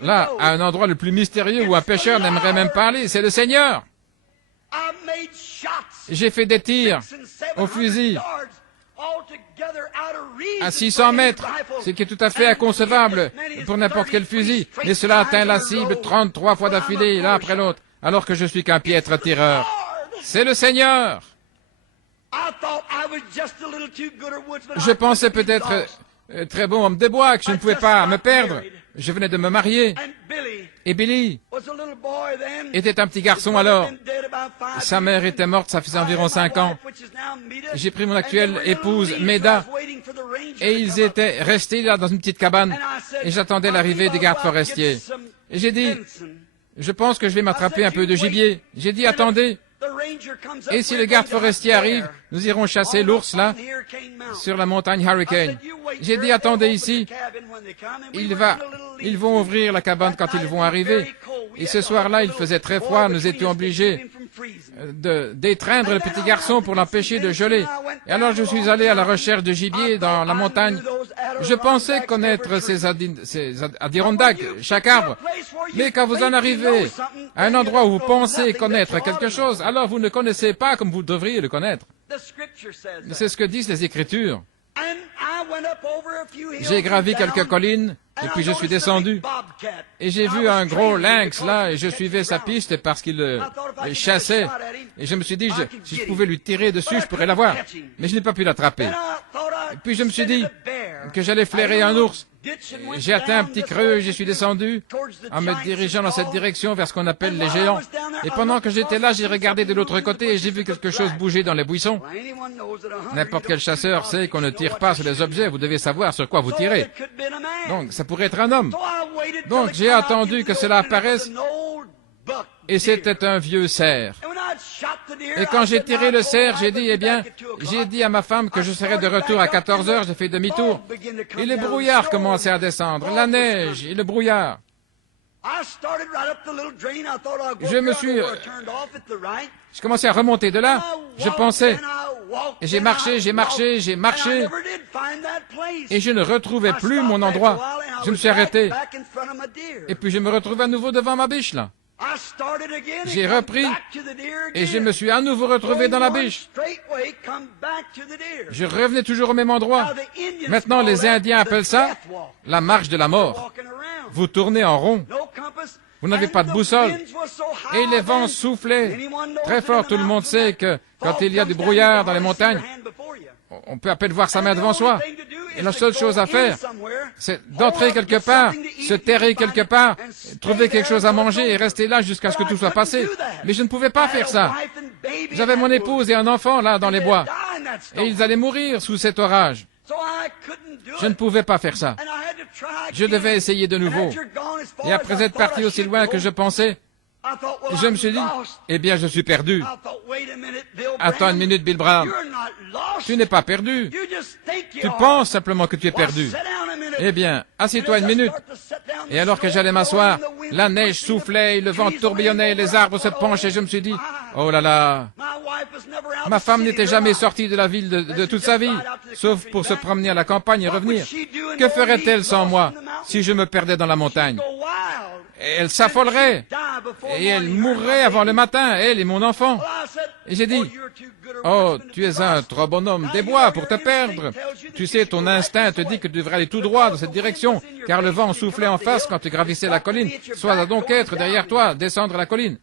Là, à un endroit le plus mystérieux où un pêcheur n'aimerait même pas aller, c'est le Seigneur. J'ai fait des tirs au fusil à 600 mètres, ce qui est tout à fait inconcevable pour n'importe quel fusil. Mais cela atteint la cible 33 fois d'affilée, l'un après l'autre, alors que je suis qu'un piètre tireur. C'est le Seigneur. Je pensais peut-être très bon homme de bois, que je ne pouvais pas me perdre. Je venais de me marier. Et Billy était un petit garçon alors. Sa mère était morte, ça faisait environ 5 ans. J'ai pris mon actuelle épouse, Meda, et ils étaient restés là dans une petite cabane, et j'attendais l'arrivée des gardes forestiers. Et j'ai dit, je pense que je vais m'attraper un peu de gibier. J'ai dit, attendez. Et si le garde forestier arrive, nous irons chasser l'ours là, sur la montagne Hurricane. J'ai dit, attendez ici. Ils vont ouvrir la cabane quand ils vont arriver. Et ce soir-là, il faisait très froid, nous étions obligés d'étreindre le petit garçon pour l'empêcher de geler. Et alors je suis allé à la recherche de gibier dans la montagne. Je pensais connaître ces Adirondacks, chaque arbre. Mais quand vous en arrivez à un endroit où vous pensez connaître quelque chose, alors vous ne connaissez pas comme vous devriez le connaître. C'est ce que disent les Écritures. J'ai gravi quelques collines, et puis je suis descendu. Et j'ai vu un gros lynx là, et je suivais sa piste parce qu'il chassait. Et je me suis dit, si je pouvais lui tirer dessus, je pourrais l'avoir. Mais je n'ai pas pu l'attraper. Et puis je me suis dit que j'allais flairer un ours. J'ai atteint un petit creux, j'y suis descendu en me dirigeant dans cette direction vers ce qu'on appelle les géants. Et pendant que j'étais là, j'ai regardé de l'autre côté et j'ai vu quelque chose bouger dans les buissons. N'importe quel chasseur sait qu'on ne tire pas sur les objets, vous devez savoir sur quoi vous tirez. Donc, ça pourrait être un homme. Donc, j'ai attendu que cela apparaisse et c'était un vieux cerf. Et quand j'ai tiré le cerf, j'ai dit à ma femme que je serais de retour à 14 heures, j'ai fait demi-tour. Et le brouillard commençait à descendre, la neige et le brouillard. Je commençais à remonter de là, je pensais, et j'ai marché, et je ne retrouvais plus mon endroit. Je me suis arrêté, et puis je me retrouvais à nouveau devant ma biche, là. J'ai repris, et je me suis à nouveau retrouvé dans la biche. Je revenais toujours au même endroit. Maintenant, les Indiens appellent ça la marche de la mort. Vous tournez en rond. Vous n'avez pas de boussole. Et les vents soufflaient très fort. Tout le monde sait que quand il y a du brouillard dans les montagnes, on peut à peine voir sa main devant soi. Et la seule chose à faire, c'est d'entrer quelque part, se terrer quelque part, trouver quelque chose à manger et rester là jusqu'à ce que tout soit passé. Mais je ne pouvais pas faire ça. J'avais mon épouse et un enfant là dans les bois. Et ils allaient mourir sous cet orage. Je ne pouvais pas faire ça. Je devais essayer de nouveau. Et après être parti aussi loin que je pensais, je me suis dit, eh bien, je suis perdu. Attends une minute, Bill Brown. Tu n'es pas perdu. Tu penses simplement que tu es perdu. Eh bien, assieds-toi une minute. Et alors que j'allais m'asseoir, la neige soufflait, le vent tourbillonnait, les arbres se penchaient. Je me suis dit, oh là là, ma femme n'était jamais sortie de la ville de toute sa vie, sauf pour se promener à la campagne et revenir. Que ferait-elle sans moi si je me perdais dans la montagne? Elle s'affolerait et elle mourrait avant le matin, elle et mon enfant. Et j'ai dit, oh, tu es un trop bon homme des bois pour te perdre. Tu sais, ton instinct te dit que tu devrais aller tout droit dans cette direction, car le vent soufflait en face quand tu gravissais la colline. Soit donc être derrière toi, descendre la colline.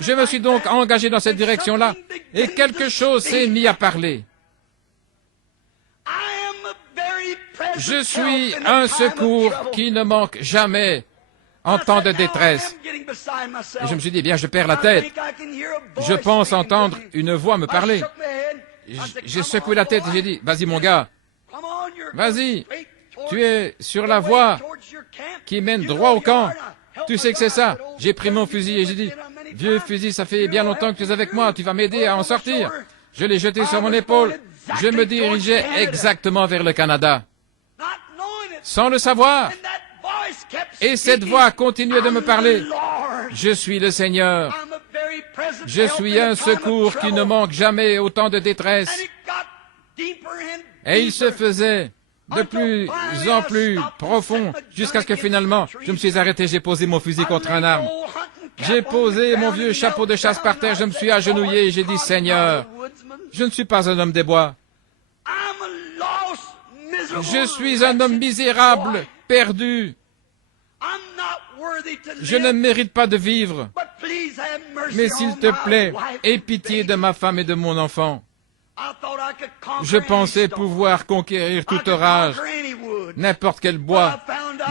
Je me suis donc engagé dans cette direction-là, et quelque chose s'est mis à parler. Je suis un secours qui ne manque jamais en temps de détresse. Et je me suis dit, eh bien, je perds la tête. Je pense entendre une voix me parler. J'ai secoué la tête et j'ai dit, vas-y mon gars, vas-y, tu es sur la voie qui mène droit au camp. Tu sais que c'est ça. J'ai pris mon fusil et j'ai dit, vieux fusil, ça fait bien longtemps que tu es avec moi, tu vas m'aider à en sortir. Je l'ai jeté sur mon épaule. Je me dirigeais exactement vers le Canada, sans le savoir. Et cette voix continuait de me parler. Je suis le Seigneur. Je suis un secours qui ne manque jamais au temps de détresse. Et il se faisait de plus en plus profond, jusqu'à ce que finalement, je me suis arrêté, j'ai posé mon fusil contre un arbre. J'ai posé mon vieux chapeau de chasse par terre, je me suis agenouillé et j'ai dit, Seigneur, je ne suis pas un homme des bois. Je suis un homme misérable, perdu. Je ne mérite pas de vivre. Mais s'il te plaît, aie pitié de ma femme et de mon enfant. Je pensais pouvoir conquérir tout orage, n'importe quel bois,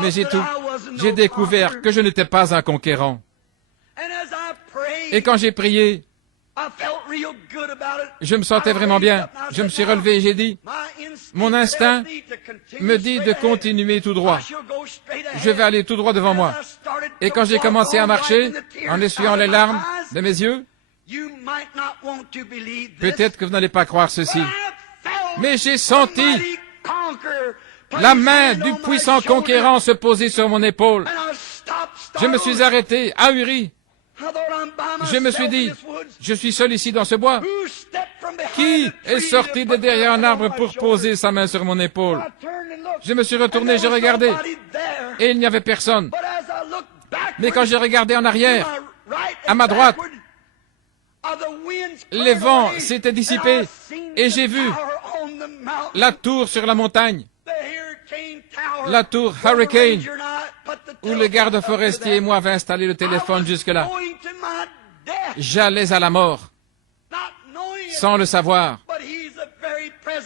mais j'ai découvert que je n'étais pas un conquérant. Et quand j'ai prié, je me sentais vraiment bien. Je me suis relevé et j'ai dit, mon instinct me dit de continuer tout droit. Je vais aller tout droit devant moi. Et quand j'ai commencé à marcher, en essuyant les larmes de mes yeux, peut-être que vous n'allez pas croire ceci, mais j'ai senti la main du puissant conquérant se poser sur mon épaule. Je me suis arrêté, ahuri. Je me suis dit, je suis seul ici dans ce bois. Qui est sorti de derrière un arbre pour poser sa main sur mon épaule? Je me suis retourné, j'ai regardé, et il n'y avait personne. Mais quand j'ai regardé en arrière, à ma droite, les vents s'étaient dissipés, et j'ai vu la tour sur la montagne, la tour Hurricane, où le garde forestier et moi avait installé le téléphone jusque-là. J'allais à la mort, sans le savoir.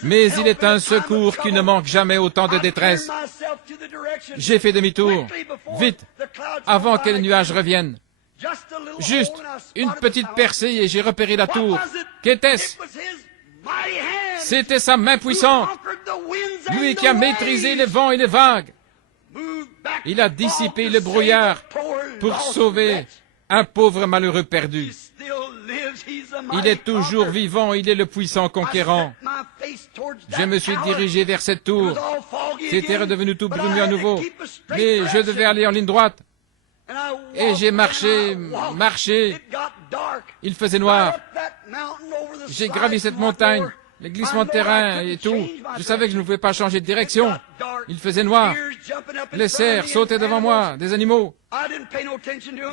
Mais il est un secours qui ne manque jamais au temps de détresse. J'ai fait demi-tour, vite, avant que les nuages reviennent. Juste une petite percée et j'ai repéré la tour. Qu'était-ce? C'était sa main puissante, lui qui a maîtrisé les vents et les vagues. Il a dissipé le brouillard pour sauver un pauvre malheureux perdu. Il est toujours vivant, il est le puissant conquérant. Je me suis dirigé vers cette tour. C'était redevenu tout brumeux à nouveau, mais je devais aller en ligne droite. Et j'ai marché. Il faisait noir. J'ai gravi cette montagne, les glissements de terrain et tout. Je savais que je ne pouvais pas changer de direction. Il faisait noir. Les cerfs sautaient devant moi, des animaux.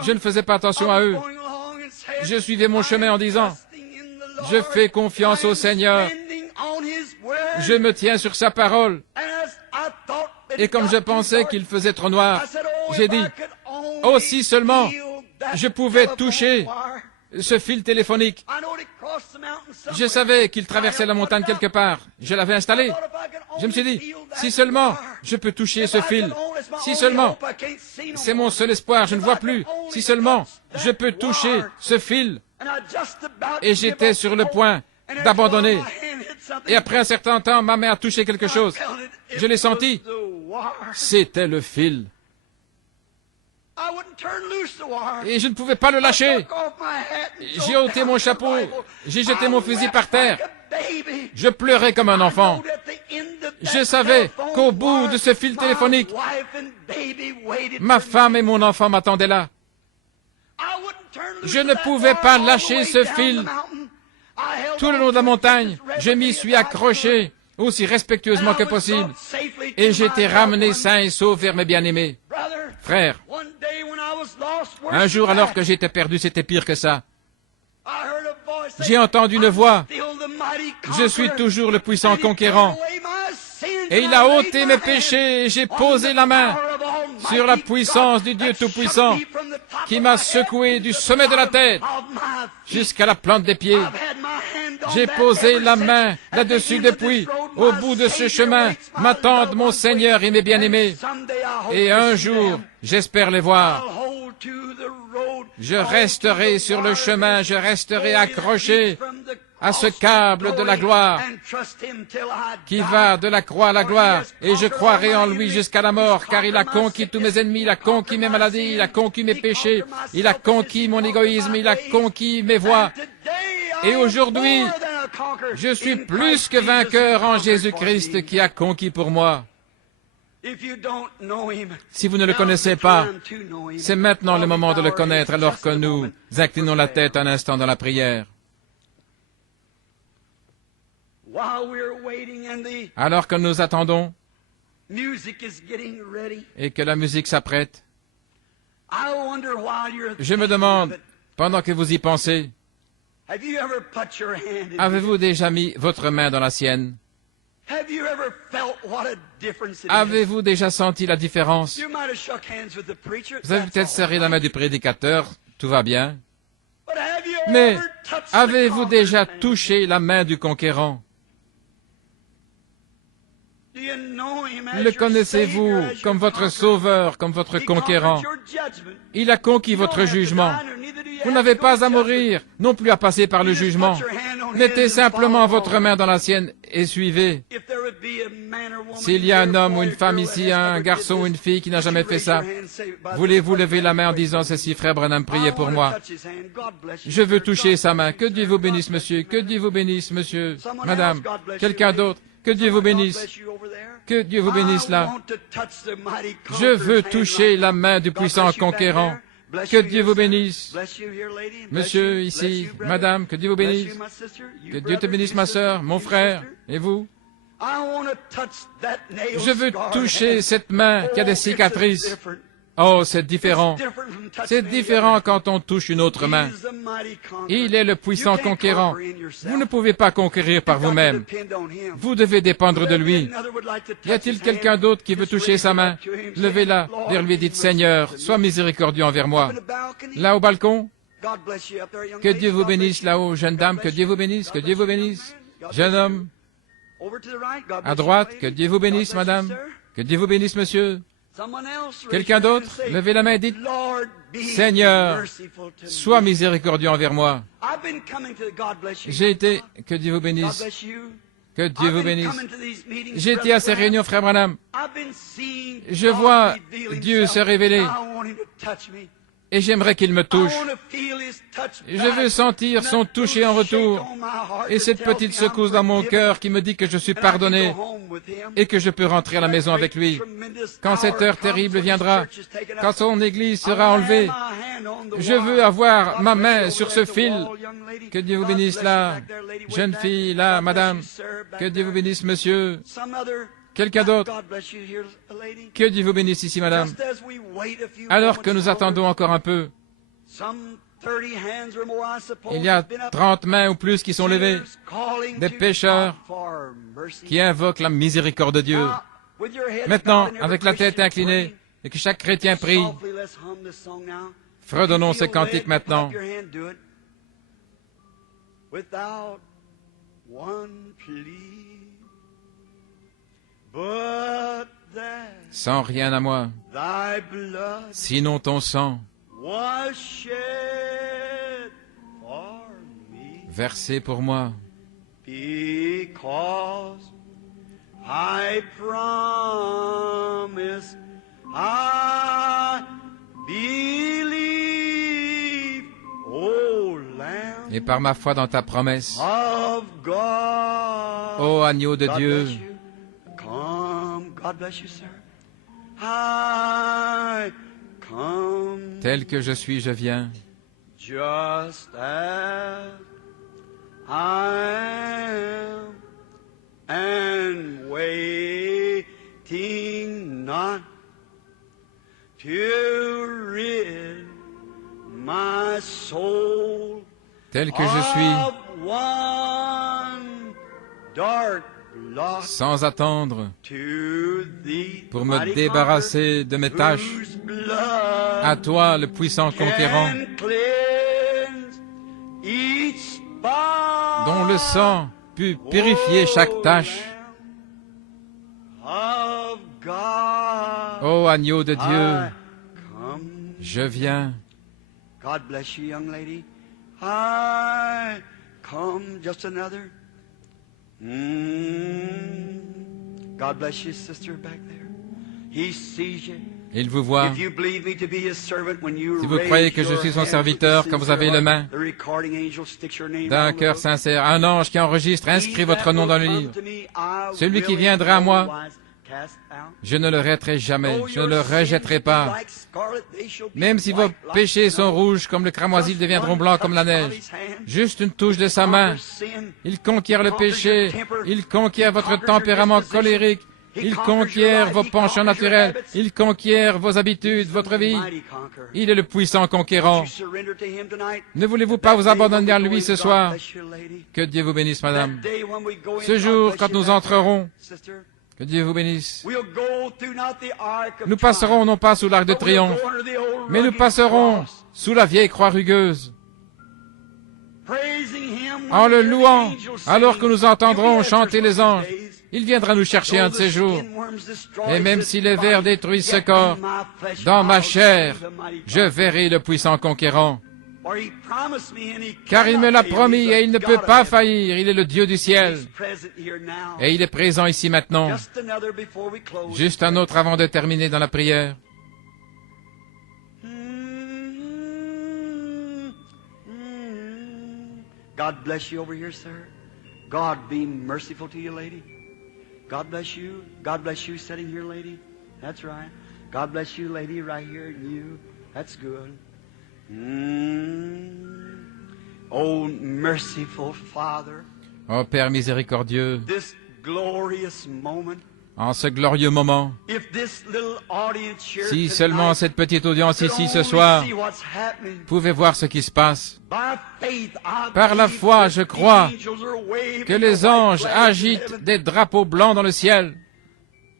Je ne faisais pas attention à eux. Je suivais mon chemin en disant, je fais confiance au Seigneur. Je me tiens sur sa parole. Et comme je pensais qu'il faisait trop noir, j'ai dit, oh, si seulement je pouvais toucher ce fil téléphonique. Je savais qu'il traversait la montagne quelque part. Je l'avais installé. Je me suis dit, si seulement je peux toucher ce fil, si seulement, c'est mon seul espoir, je ne vois plus, si seulement je peux toucher ce fil. Et j'étais sur le point d'abandonner. Et après un certain temps, ma main a touché quelque chose. Je l'ai senti. C'était le fil. Et je ne pouvais pas le lâcher. J'ai ôté mon chapeau, j'ai jeté mon fusil par terre. Je pleurais comme un enfant. Je savais qu'au bout de ce fil téléphonique, ma femme et mon enfant m'attendaient là. Je ne pouvais pas lâcher ce fil. Tout le long de la montagne, je m'y suis accroché aussi respectueusement que possible. Et j'étais ramené sain et sauf vers mes bien-aimés. Frère, un jour alors que j'étais perdu, c'était pire que ça. J'ai entendu une voix. Je suis toujours le puissant conquérant. Et il a ôté mes péchés et j'ai posé la main sur la puissance du Dieu Tout-Puissant qui m'a secoué du sommet de la tête jusqu'à la plante des pieds. J'ai posé la main là-dessus depuis. Au bout de ce chemin m'attendent mon Seigneur et mes bien-aimés. Et un jour, j'espère les voir. Je resterai sur le chemin, je resterai accroché à ce câble de la gloire qui va de la croix à la gloire, et je croirai en lui jusqu'à la mort, car il a conquis tous mes ennemis, il a conquis mes maladies, il a conquis mes péchés, il a conquis mon égoïsme, il a conquis mes voies. Et aujourd'hui, je suis plus que vainqueur en Jésus-Christ qui a conquis pour moi. Si vous ne le connaissez pas, c'est maintenant le moment de le connaître alors que nous inclinons la tête un instant dans la prière. Alors que nous attendons et que la musique s'apprête, je me demande, pendant que vous y pensez, avez-vous déjà mis votre main dans la sienne? Avez-vous déjà senti la différence? Vous avez peut-être serré la main du prédicateur, tout va bien. Mais avez-vous déjà touché la main du conquérant? Le connaissez-vous comme votre sauveur, comme votre conquérant? Il a conquis votre jugement. Vous n'avez pas à mourir, non plus à passer par le jugement. Mettez simplement votre main dans la sienne et suivez. S'il y a un homme ou une femme ici, un garçon ou une fille qui n'a jamais fait ça, voulez-vous lever la main en disant ceci, frère Branham, priez pour moi. Je veux toucher sa main. Que Dieu vous bénisse, monsieur. Que Dieu vous bénisse, monsieur, madame. Quelqu'un d'autre. Que Dieu vous bénisse. Que Dieu vous bénisse là. Je veux toucher la main du puissant conquérant. Que Dieu vous bénisse. Monsieur, ici, madame, que Dieu vous bénisse. Que Dieu te bénisse, ma sœur, mon frère, et vous. Je veux toucher cette main qui a des cicatrices. Oh, c'est différent. C'est différent quand on touche une autre main. Il est le puissant conquérant. Vous ne pouvez pas conquérir par vous-même. Vous devez dépendre de lui. Y a-t-il quelqu'un d'autre qui veut toucher sa main? Levez-la vers lui et dites, Seigneur, sois miséricordieux envers moi. Là au balcon, que Dieu vous bénisse là-haut, jeune dame, que Dieu vous bénisse, que Dieu vous bénisse. Jeune homme, à droite, que Dieu vous bénisse, madame, que Dieu vous bénisse, monsieur. Quelqu'un d'autre? Levez la main et dites, Seigneur, sois miséricordieux envers moi. J'ai été, que Dieu vous bénisse, que Dieu vous bénisse. J'ai été à ces réunions, frère Branham. Je vois Dieu se révéler et j'aimerais qu'il me touche. Je veux sentir son toucher en retour et cette petite secousse dans mon cœur qui me dit que je suis pardonné et que je peux rentrer à la maison avec lui. Quand cette heure terrible viendra, quand son église sera enlevée, je veux avoir ma main sur ce fil. Que Dieu vous bénisse là, jeune fille, là, madame. Que Dieu vous bénisse, monsieur. Quelqu'un d'autre? Que Dieu vous bénisse ici, madame. Alors que nous attendons encore un peu, il y a 30 mains ou plus qui sont levées, des pécheurs qui invoquent la miséricorde de Dieu. Maintenant, avec la tête inclinée, et que chaque chrétien prie, fredonnons ce cantique maintenant. Sans rien à moi, sinon ton sang, versé pour moi, et par ma foi dans ta promesse, ô agneau de Dieu, tel que je suis, je viens. Just as I am, and waiting not to rid my soul tel que je suis, sans attendre, pour me débarrasser de mes tâches, à toi, le puissant conquérant, dont le sang put purifier chaque tâche. Ô agneau de Dieu, je viens. God bless you, young lady. I come, just another. God bless you, sister, back there. He sees you. Il vous voit. Si vous croyez que je suis son serviteur, quand vous avez le main d'un cœur sincère, un ange qui enregistre, inscrit votre nom dans le livre. Celui qui viendra à moi, Je ne le rejetterai jamais, je ne le rejetterai pas. Même si vos péchés sont rouges comme le cramoisi, ils deviendront blancs comme la neige. Juste une touche de sa main. Il conquiert le péché, il conquiert votre tempérament colérique, il conquiert vos penchants naturels, il conquiert vos habitudes, votre vie. Il est le puissant conquérant. Ne voulez-vous pas vous abandonner à lui ce soir? Que Dieu vous bénisse, madame. Ce jour, quand nous entrerons, que Dieu vous bénisse. Nous passerons non pas sous l'arc de triomphe, mais nous passerons sous la vieille croix rugueuse. En le louant, alors que nous entendrons chanter les anges, il viendra nous chercher un de ces jours. Et même si les vers détruisent ce corps, dans ma chair, je verrai le puissant conquérant. Car il me l'a promis et il ne peut pas faillir. Il est le Dieu du ciel. Et il est présent ici maintenant. Juste un autre avant de terminer dans la prière. God bless you over here, sir. God be merciful to you, lady. God bless you. God bless you sitting here, lady. That's right. God bless you, lady, right here. You. That's good. Oh, merciful Father. Oh Père miséricordieux, This glorious moment. en ce glorieux moment, If this little audience here si tonight seulement cette petite audience could ici ce only soir see what's happening. pouvait voir ce qui se passe. By faith, I Par la believe foi, that je the crois angels are waving que the les white anges flags in agitent heaven. des drapeaux blancs dans le ciel,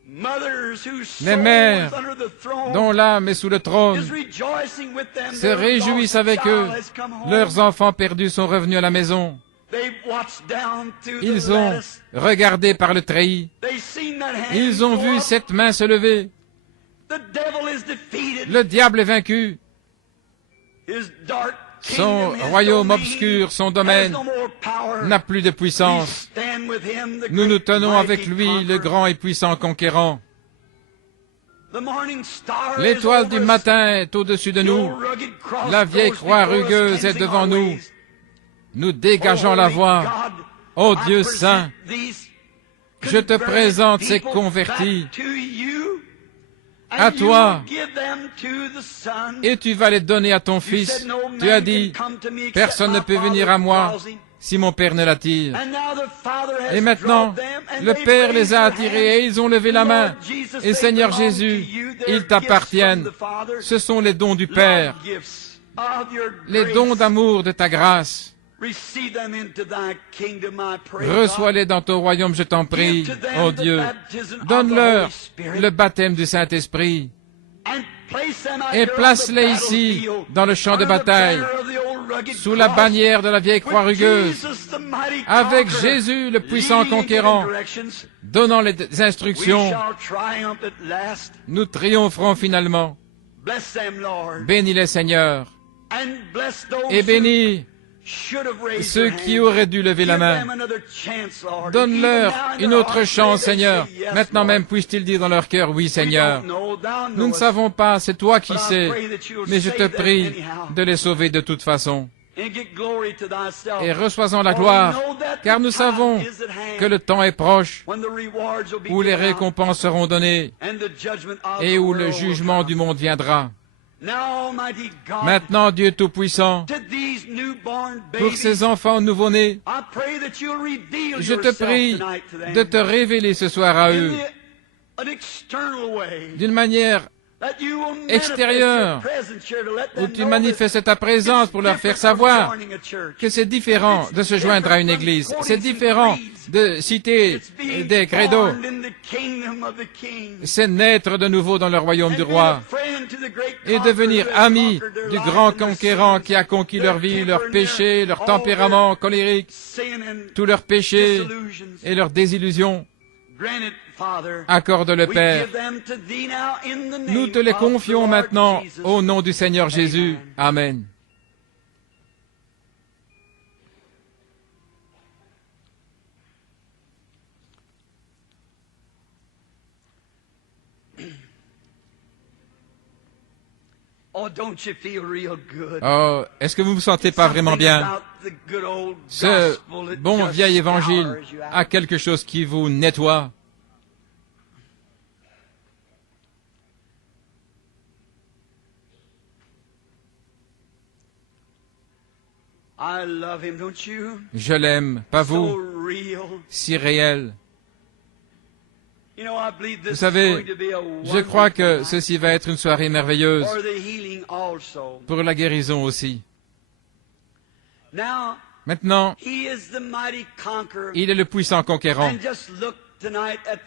Mothers whose les soul mères is under the throne dont l'âme est sous le trône is rejoicing with them. se Their réjouissent lost avec eux. child has come home. Leurs enfants perdus sont revenus à la maison. They've watched down through the Ils ont lattice. regardé par le treillis. They've seen that hand Ils ont go vu up. cette main se lever. The devil is defeated. Le diable est vaincu. His dark Son kingdom, his royaume domain obscur, son has domaine no more power. n'a plus de We puissance. stand with him, the Nous nous great tenons mighty avec lui, le conqueror. grand et puissant conquérant. The morning star L'étoile is du over us. matin est au-dessus de The nous. old rugged cross La vieille goes croix before us, rugueuse est cleansing devant our nous. ways. Nous dégageons la Holy voie. God, Ô I Dieu present saint, these je te converted présente ces people convertis back to you, and à you toi, will give them to the Son. et tu vas les donner à ton You Fils. said, "No Tu as man dit, can come to me except personne ne my peut Father venir à moi draws him." si mon Père ne l'attire. And now the Father has Et maintenant, drawn them, and le they've Père raised les a their attirés hands. et ils ont levé la main. Lord Jesus, Et they Seigneur belong to Jésus, you. They're ils gifts t'appartiennent. from the Father. Ce sont les dons du Lord, Père, gifts of your les grace. dons d'amour de ta grâce. Receive them into thy kingdom, I pray, Reçois-les dans ton royaume, je t'en God. prie, Give to them ô the Dieu. baptism of the Donne-leur Holy Spirit, le baptême du Saint-Esprit and place them out et here on the place-les ici, battlefield, dans le champ de under the bataille, banner of the old rugged sous la cross, bannière de la vieille croix with rugueuse, Jesus, the mighty avec conqueror, Jésus, le puissant leading and conquérant, giving directions. donnant les We instructions. shall triumph at last. Nous triompherons finalement. Bless them, Lord, Bénis-les, Seigneur, and bless those et bénis who should have raised ceux their qui hand. auraient dû lever la Give main. them another chance, Lord. Donne-leur Even now in une their autre hearts, chance, may they Seigneur. say yes, Maintenant Lord. même, puissent-ils dire dans leur cœur, oui, We Seigneur. don't know, thou Nous ne knowest. savons pas, c'est toi qui But I sais, pray that you'll mais je te save them prie anyhow. de les sauver de toute façon. And get glory to thyself. Et reçois-en la For we gloire, know that car the nous time savons is at hand que le temps est proche, when the rewards will be où les given out, récompenses seront données and the judgment of et the où world le will jugement come. du monde viendra. Now, Almighty God, Maintenant, Dieu Tout-Puissant, to these newborn pour babies, ces enfants nouveau-nés, I pray that you'll reveal je te yourself prie tonight to them de te révéler ce soir à eux an external way, d'une manière that you will manifest extérieure, your presence here to let où them tu know that manifestes ta présence it's pour leur faire different from savoir joining a church. que c'est différent de se joindre à une église, c'est différent de citer It's being des credos, born in the kingdom of the King. c'est naître de nouveau dans le royaume du And be roi a friend to the great et conqueror devenir who has ami conquered their du life grand and their conquérant sins, qui a conquis leur vie, their leurs temper and péchés, leur all tempérament colérique, their sin and tous leurs péchés disillusions. et leurs désillusions. Grant it, Father. Accorde-le, We Père. give them to thee now in the name Nous te les of the confions Lord maintenant Jesus. au nom du Seigneur Jésus. Amen. Oh, don't you feel real good? Oh, est-ce que vous vous sentez pas vraiment Something bien? about the good old Ce gospel that bon just vieil évangile scours you out. a quelque chose qui vous nettoie. Je l'aime, pas vous, si réel. Vous savez, je crois que ceci va être une soirée merveilleuse pour la guérison aussi. Maintenant, il est le puissant conquérant.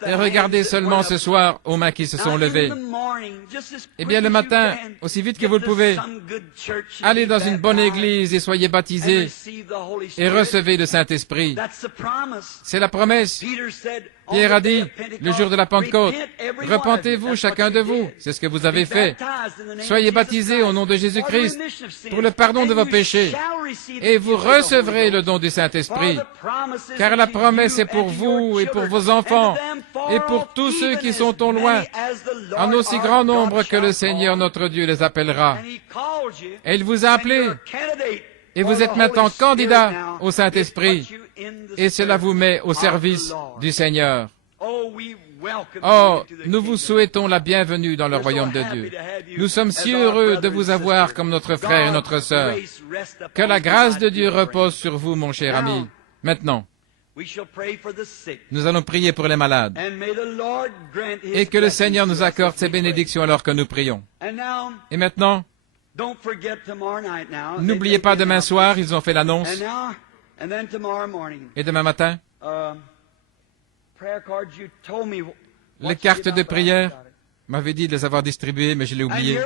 Et regardez seulement ce soir aux mains qui se sont levées. Eh bien, le matin, aussi vite que vous le pouvez, allez dans une bonne église et soyez baptisés et recevez le Saint-Esprit. C'est la promesse. Pierre a dit, le jour de la Pentecôte, repentez-vous chacun de vous. C'est ce que vous avez fait. Soyez baptisés au nom de Jésus-Christ pour le pardon de vos péchés et vous recevrez le don du Saint-Esprit. Car la promesse est pour vous et pour vos enfants et pour tous ceux qui sont au loin, en aussi grand nombre que le Seigneur notre Dieu les appellera. Et il vous a appelé et vous êtes maintenant candidat au Saint-Esprit. Et cela vous met au service du Seigneur. Oh, nous vous souhaitons la bienvenue dans le royaume de Dieu. Nous sommes si heureux de vous avoir comme notre frère et notre sœur. Que la grâce de Dieu repose sur vous, mon cher ami. Maintenant, nous allons prier pour les malades. Et que le Seigneur nous accorde ses bénédictions alors que nous prions. Et maintenant, n'oubliez pas demain soir, ils ont fait l'annonce. Et demain matin, les cartes de prière, m'avait dit de les avoir distribuées, mais je l'ai oublié.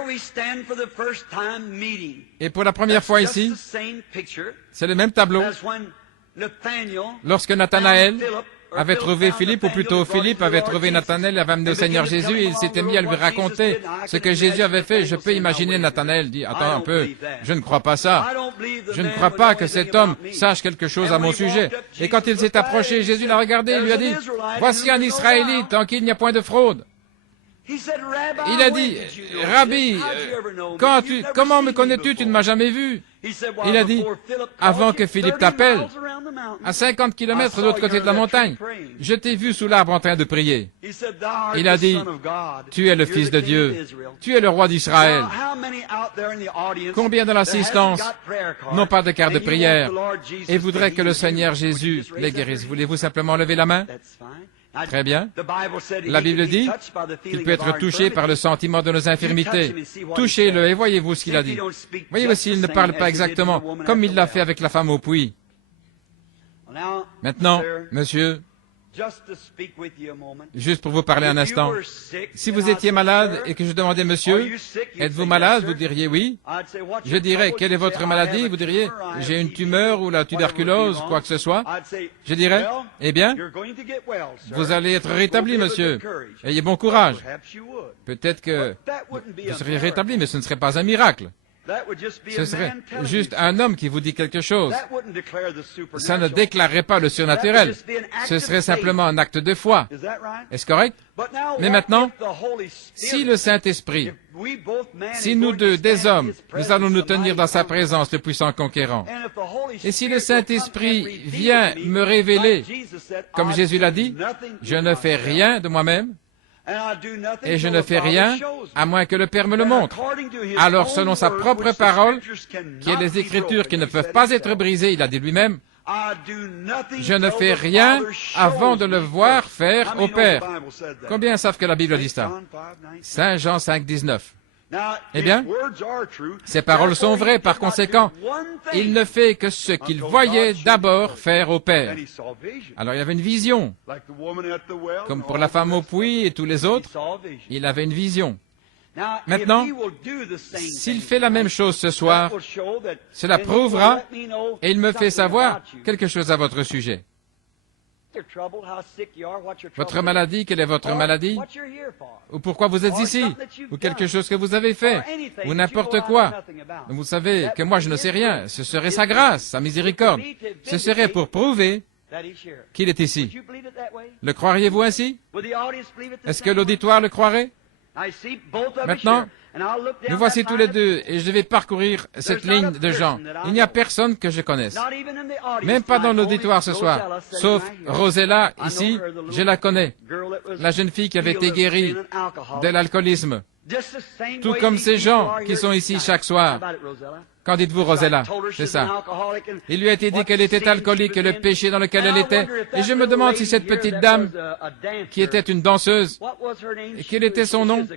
Et pour la première fois ici, c'est le même tableau. Lorsque Nathanaël avait trouvé Philippe, ou plutôt Philippe avait trouvé Nathanaël, avait amené au Seigneur Jésus, et il s'était mis à lui raconter ce que Jésus avait fait. Je peux imaginer Nathanaël dit, attends un peu, je ne crois pas ça. Je ne crois pas que cet homme sache quelque chose à mon sujet. Et quand il s'est approché, Jésus l'a regardé et lui a dit, voici un Israélite en qui il n'y a point de fraude. Il a dit, Rabbi, comment me connais-tu? Tu ne m'as jamais vu. Il a dit, avant que Philippe t'appelle, à 50 kilomètres de l'autre côté de la montagne, je t'ai vu sous l'arbre en train de prier. Il a dit, tu es le Fils de Dieu, tu es le roi d'Israël. Combien de l'assistance n'ont pas de carte de prière et voudraient que le Seigneur Jésus les guérisse? Voulez-vous simplement lever la main? Très bien. La Bible dit qu'il peut être touché par le sentiment de nos infirmités. Touchez-le et voyez-vous ce qu'il a dit. Voyez-vous s'il ne parle pas exactement comme il l'a fait avec la femme au puits. Maintenant, monsieur, juste pour vous parler un instant, si vous étiez malade et que je demandais, monsieur, êtes-vous malade? Vous diriez oui. Je dirais, quelle est votre maladie? Vous diriez, j'ai une tumeur ou la tuberculose, quoi que ce soit. Je dirais, eh bien, vous allez être rétabli, monsieur. Ayez bon courage. Peut-être que vous seriez rétabli, mais ce ne serait pas un miracle. Ce serait juste un homme qui vous dit quelque chose. Ça ne déclarerait pas le surnaturel. Ce serait simplement un acte de foi. Est-ce correct? Mais maintenant, si le Saint-Esprit, si nous deux, des hommes, nous allons nous tenir dans sa présence, le puissant conquérant, et si le Saint-Esprit vient me révéler, comme Jésus l'a dit, je ne fais rien de moi-même, et je ne fais rien à moins que le Père me le montre. Alors, selon sa propre parole, qui est les Écritures qui ne peuvent pas être brisées, il a dit lui-même, je ne fais rien avant de le voir faire au Père. Combien savent que la Bible dit ça? Saint Jean 5, 19. Eh bien, ces paroles sont vraies, par conséquent, il ne fait que ce qu'il voyait d'abord faire au Père. Alors il avait une vision, comme pour la femme au puits et tous les autres, il avait une vision. Maintenant, s'il fait la même chose ce soir, cela prouvera, et il me fait savoir quelque chose à votre sujet. Votre maladie, quelle est votre maladie? Ou pourquoi vous êtes ici? Ou quelque chose que vous avez fait? Ou n'importe quoi? Vous savez que moi je ne sais rien. Ce serait sa grâce, sa miséricorde. Ce serait pour prouver qu'il est ici. Le croiriez-vous ainsi? Est-ce que l'auditoire le croirait? Maintenant, nous voici tous les deux et je vais parcourir cette ligne de gens. Il n'y a personne que je connaisse. Même pas dans l'auditoire ce soir. Sauf Rosella, ici, je la connais. La jeune fille qui avait été guérie de l'alcoolisme. Tout comme ces gens qui sont ici chaque soir. Qu'en dites-vous, Rosella? C'est ça. Il lui a été dit qu'elle était alcoolique et le péché dans lequel elle était. Et je me demande si cette petite dame, qui était une danseuse, et quel était son nom?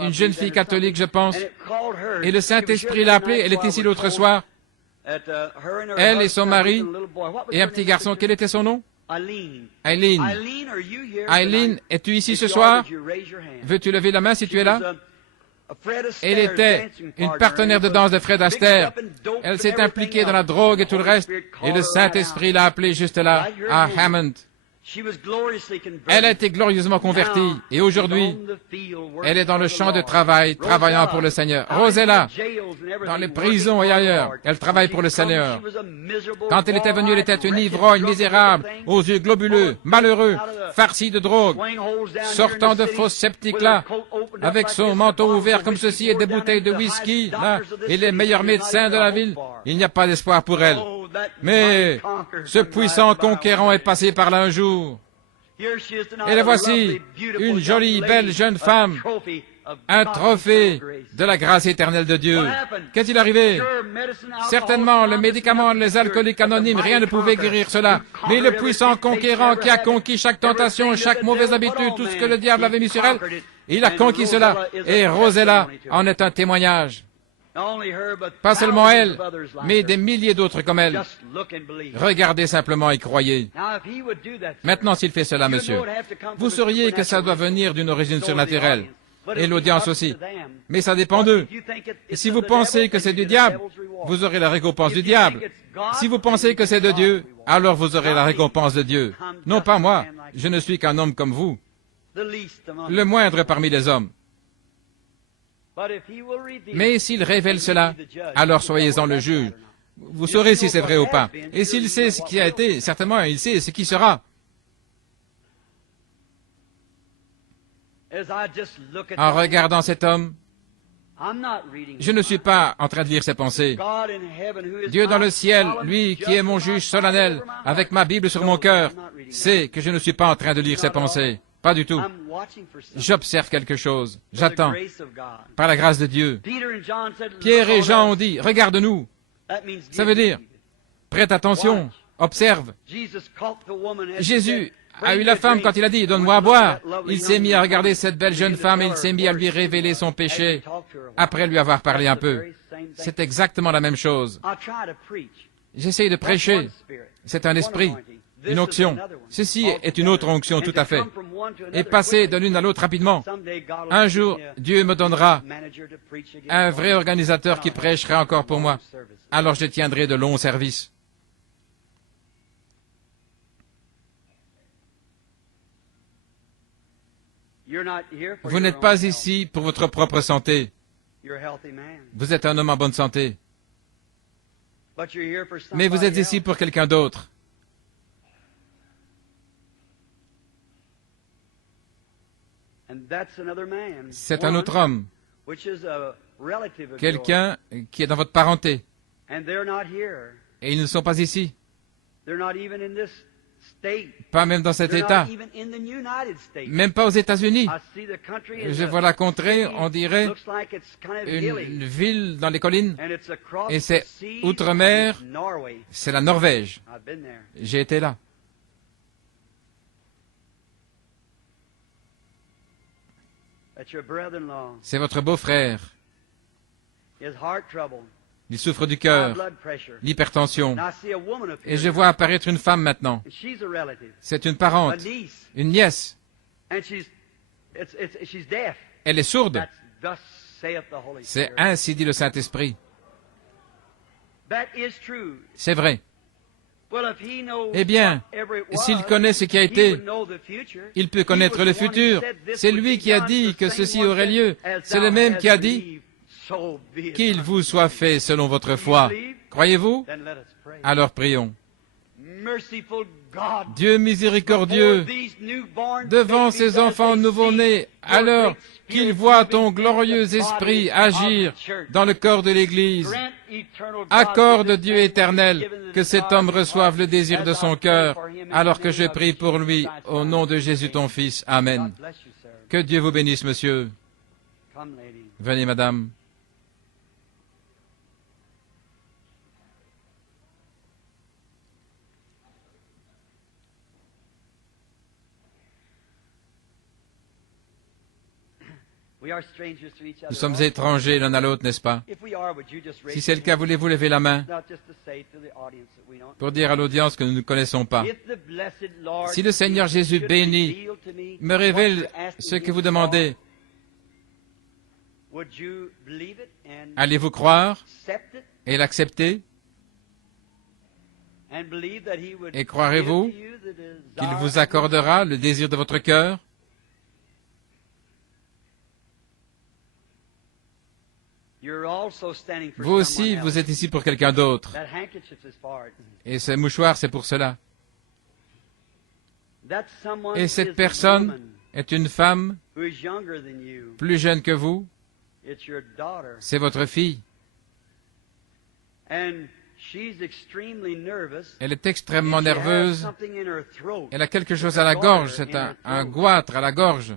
Une jeune fille catholique, je pense. Et le Saint-Esprit l'a appelée. Elle était ici l'autre soir. Elle et son mari et un petit garçon. Quel était son nom? Eileen. Eileen, es-tu ici ce soir? Veux-tu lever la main si tu es là? Elle était une partenaire de danse de Fred Astaire. Elle s'est impliquée dans la drogue et tout le reste. Et le Saint-Esprit l'a appelée juste là, à Hammond. Elle a été glorieusement convertie. Et aujourd'hui, elle est dans le champ de travail, travaillant pour le Seigneur. Rosella, dans les prisons et ailleurs, elle travaille pour le Seigneur. Quand elle était venue, elle était une ivrogne misérable, aux yeux globuleux, malheureux, farci de drogue, sortant de fausses sceptiques là, avec son manteau ouvert comme ceci et des bouteilles de whisky là, et les meilleurs médecins de la ville. Il n'y a pas d'espoir pour elle. Mais ce puissant conquérant est passé par là un jour. Et la voici, une jolie, belle jeune femme, un trophée de la grâce éternelle de Dieu. Qu'est-il arrivé? Certainement, le médicament, les alcooliques anonymes, rien ne pouvait guérir cela. Mais le puissant conquérant qui a conquis chaque tentation, chaque mauvaise habitude, tout ce que le diable avait mis sur elle, il a conquis cela. Et Rosella en est un témoignage. Pas seulement elle, mais des milliers d'autres comme elle. Regardez simplement et croyez. Maintenant, s'il fait cela, monsieur, vous sauriez que ça doit venir d'une origine surnaturelle. Et l'audience aussi. Mais ça dépend d'eux. Et si vous pensez que c'est du diable, vous aurez la récompense du diable. Si vous pensez que c'est de Dieu, alors vous aurez la récompense de Dieu. Non pas moi, je ne suis qu'un homme comme vous. Le moindre parmi les hommes. Mais s'il révèle cela, alors soyez-en le juge. Vous saurez si c'est vrai ou pas. Et s'il sait ce qui a été, certainement il sait ce qui sera. En regardant cet homme, je ne suis pas en train de lire ses pensées. Dieu dans le ciel, lui qui est mon juge solennel, avec ma Bible sur mon cœur, sait que je ne suis pas en train de lire ses pensées. Pas du tout. J'observe quelque chose. J'attends. Par la grâce de Dieu. Pierre et Jean ont dit, regarde-nous. Ça veut dire, prête attention, observe. Jésus a eu la femme quand il a dit, donne-moi à boire. Il s'est mis à regarder cette belle jeune femme et il s'est mis à lui révéler son péché après lui avoir parlé un peu. C'est exactement la même chose. J'essaye de prêcher. C'est un esprit. Une onction. Ceci est une autre onction, tout à fait. Et passer de l'une à l'autre rapidement. Un jour, Dieu me donnera un vrai organisateur qui prêchera encore pour moi. Alors je tiendrai de longs services. Vous n'êtes pas ici pour votre propre santé. Vous êtes un homme en bonne santé. Mais vous êtes ici pour quelqu'un d'autre. C'est un autre homme, quelqu'un qui est dans votre parenté. Et ils ne sont pas ici. Pas même dans cet État. Même pas aux États-Unis. Je vois la contrée, on dirait une ville dans les collines. Et c'est outre-mer, c'est la Norvège. J'ai été là. C'est votre beau-frère. Il souffre du cœur, l'hypertension. Et je vois apparaître une femme maintenant. C'est une parente, une nièce. Elle est sourde. C'est ainsi dit le Saint-Esprit. C'est vrai. Eh bien, s'il connaît ce qui a été, il peut connaître le futur. C'est lui qui a dit que ceci aurait lieu. C'est le même qui a dit qu'il vous soit fait selon votre foi. Croyez-vous? Alors prions. Dieu miséricordieux, devant ces enfants nouveau-nés, alors qu'ils voient ton glorieux esprit agir dans le corps de l'Église, accorde, Dieu éternel, que cet homme reçoive le désir de son cœur, alors que je prie pour lui, au nom de Jésus ton Fils. Amen. Que Dieu vous bénisse, monsieur. Come, lady. Venez, madame. We are strangers to each other. Nous sommes étrangers l'un à l'autre, n'est-ce pas? If we are, would you just raise Si c'est le your cas, hand? voulez-vous lever la main Not just to say to the audience that we don't. pour dire à l'audience que nous ne connaissons pas? If the blessed Lord Si le Seigneur Jésus should béni reveal to me me what révèle you're asking ce que him vous for, demandez, would you believe it and allez-vous croire accept it et l'accepter? and believe that he would Et croirez-vous give to you the desire Qu'il of vous your accordera le désir de votre cœur? You're also standing for Vous aussi, someone vous else. êtes ici pour quelqu'un d'autre. That handkerchief is for it. Et ce mouchoir, c'est pour cela. That someone Et is cette a personne woman est une femme who is younger than you. plus jeune que vous. It's your daughter. C'est votre fille. And she's extremely nervous. Elle est extrêmement And she has nerveuse. something in her throat. Elle a quelque chose à la gorge. C'est un goitre à la gorge.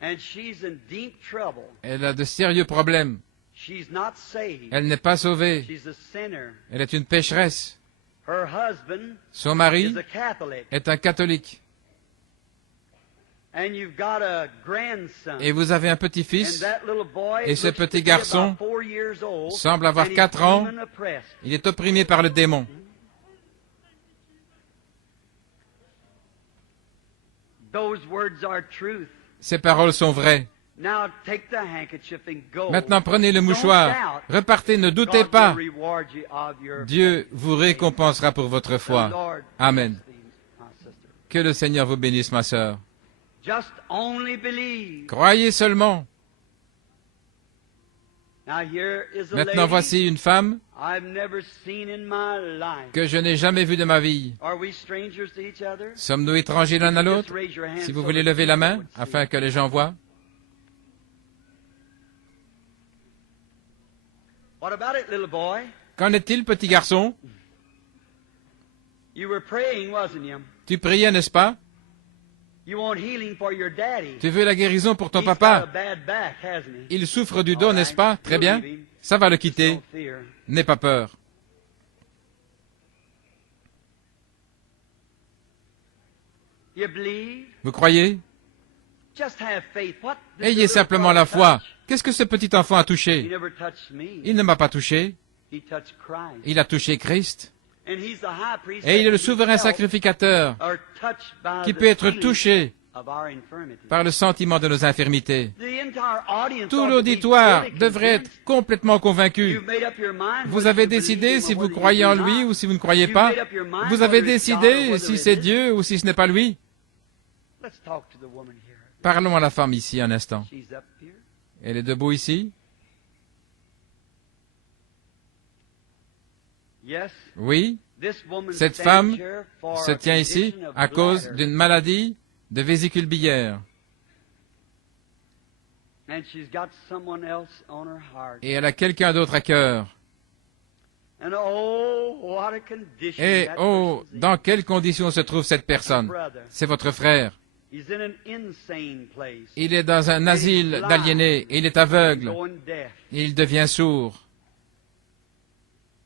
And she's in deep trouble. Elle a de sérieux problèmes. She's not saved. Elle n'est pas sauvée. She's a sinner. Elle est une pécheresse. Her husband Son mari is a Catholic. est un catholique. And you've got a grandson. Et vous avez un And petit-fils. that little boy Et ce looks to petit be garçon about 4 years old, semble avoir and he's 4 ans. demon oppressed. Il est opprimé par le démon. Those words are truth. Ces paroles sont vraies. Now take the handkerchief and go. Maintenant, prenez le Don't mouchoir. doubt. Repartez, ne doutez God pas. will reward you of your Dieu vous récompensera pour votre The foi. Lord Amen. bless thee, my sister. Que le Seigneur vous bénisse, ma sœur. Just only believe. Croyez seulement. Now here is a Maintenant, lady voici une femme I've never seen in my life. que je n'ai jamais vue de ma vie. Are we strangers to each other? Sommes-nous étrangers l'un à Just l'autre? raise your hand Si vous so voulez that lever la people main, would see. afin que les gens voient. What about it, little boy? Qu'en est-il, petit garçon? You were praying, wasn't you? Tu priais, n'est-ce pas? You want healing for your daddy. Tu veux la guérison pour ton He's got a papa? bad back, hasn't he? Il souffre du dos, n'est-ce pas? Très bien. Ça va le quitter. No fear. N'aie pas peur. You believe? Vous croyez? Just have faith. What did Ayez the simplement little la boy foi. touch? Qu'est-ce que ce petit enfant a He touché? never touched me. Il ne m'a pas touché. He touched Christ. Il a touché Christ. And he's the high priest Et il est le that souverain himself sacrificateur are touched by qui the peut être feeling touché of our infirmity. par le sentiment de nos infirmités. The entire audience Tout ought to be l'auditoire fully devrait convinced. être complètement convaincu. You've made up your mind Vous whether avez you believe décidé him si or vous whether you croyez do en not. lui ou si vous ne croyez You've pas. made up your mind Vous avez whether it's God or décidé whether si it c'est isn't. Dieu ou si ce n'est pas lui. Let's talk to the woman here. Parlons à la femme ici un instant. She's up here. Elle est debout ici? Yes. Oui. This woman Cette stands femme here for se a tient ici condition of à cause bladder, d'une maladie de vésicule biliaire. and she's got someone else on her heart. Et elle a quelqu'un d'autre à cœur. And oh, what a condition Et that oh, person's in. dans quelles conditions se trouve cette personne? Brother, C'est votre frère. he's in an insane place. Il est dans un asile d'aliénés. Il est aveugle. Going deaf. Il devient sourd.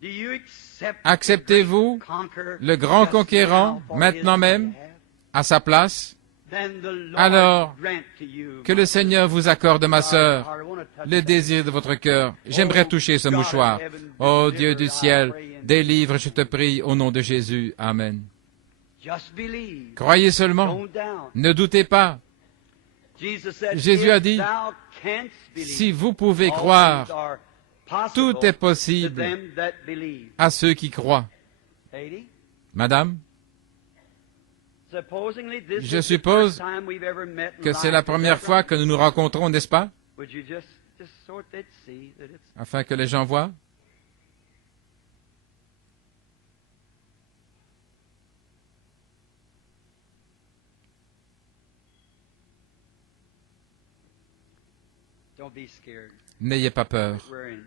Do you accept Acceptez-vous the great conqueror le grand just conquérant now for maintenant his même behalf? à sa place? Then the Lord Alors, grant to you, Que le Seigneur vous accorde, ma my sœur, heart. I wanna touch le that. désir de votre cœur. J'aimerais toucher ce mouchoir. Ô Dieu du ciel, délivre, je te prie, au nom de Jésus. Amen. Just believe. Croyez seulement. Don't doubt. Ne doutez pas. Jesus said, Jésus a "If dit, thou canst believe, Si vous pouvez all croire, things are possible tout est to possible them that believe." à ceux qui croient. Lady, Madame, supposingly this Je is the suppose first time we've ever met in que c'est life. la Is première that fois right? que nous nous rencontrons, n'est-ce pas? Would you just so they'd see that it's Afin que les gens voient. don't be scared. N'ayez pas peur. We're in.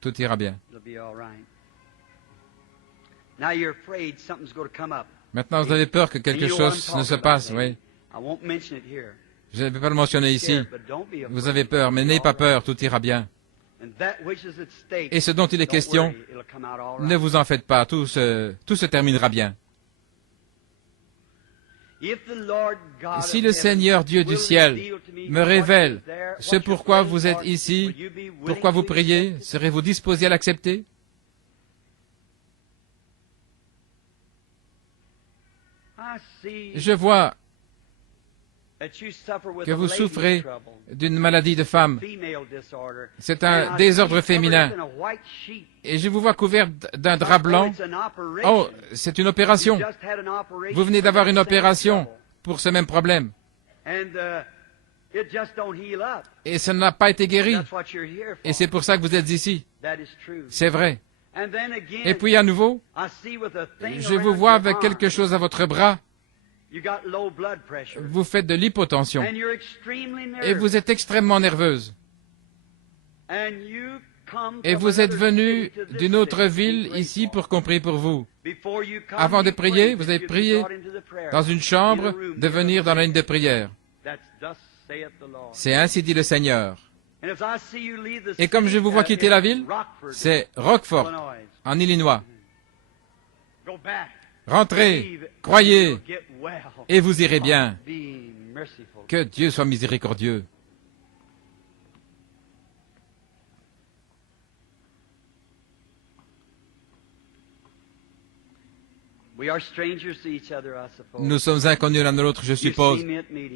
Tout ira bien. It'll be all right. Now you're afraid something's going to come up. Maintenant, vous avez peur que quelque chose ne se passe, oui. Je ne vais pas le mentionner ici. Vous avez peur, mais n'ayez pas peur, tout ira bien. Et ce dont il est question, ne vous en faites pas, tout se terminera bien. Si le Seigneur Dieu du ciel me révèle ce pourquoi vous êtes ici, pourquoi vous priez, serez-vous disposé à l'accepter? Je vois que vous souffrez d'une maladie de femme. C'est un désordre féminin. Et je vous vois couvert d'un drap blanc. Oh, c'est une opération. Vous venez d'avoir une opération pour ce même problème. Et ça n'a pas été guéri. Et c'est pour ça que vous êtes ici. C'est vrai. Et puis à nouveau, je vous vois avec quelque chose à votre bras. Vous faites de l'hypotension. Et vous êtes extrêmement nerveuse. Et vous êtes venu d'une autre ville ici pour qu'on prie pour vous. Avant de prier, vous avez prié dans une chambre de venir dans la ligne de prière. C'est ainsi dit le Seigneur. Et comme je vous vois quitter la ville, c'est Rockford, en Illinois. Rentrez, croyez, et vous irez bien. Que Dieu soit miséricordieux. Nous sommes inconnus l'un de l'autre, je suppose.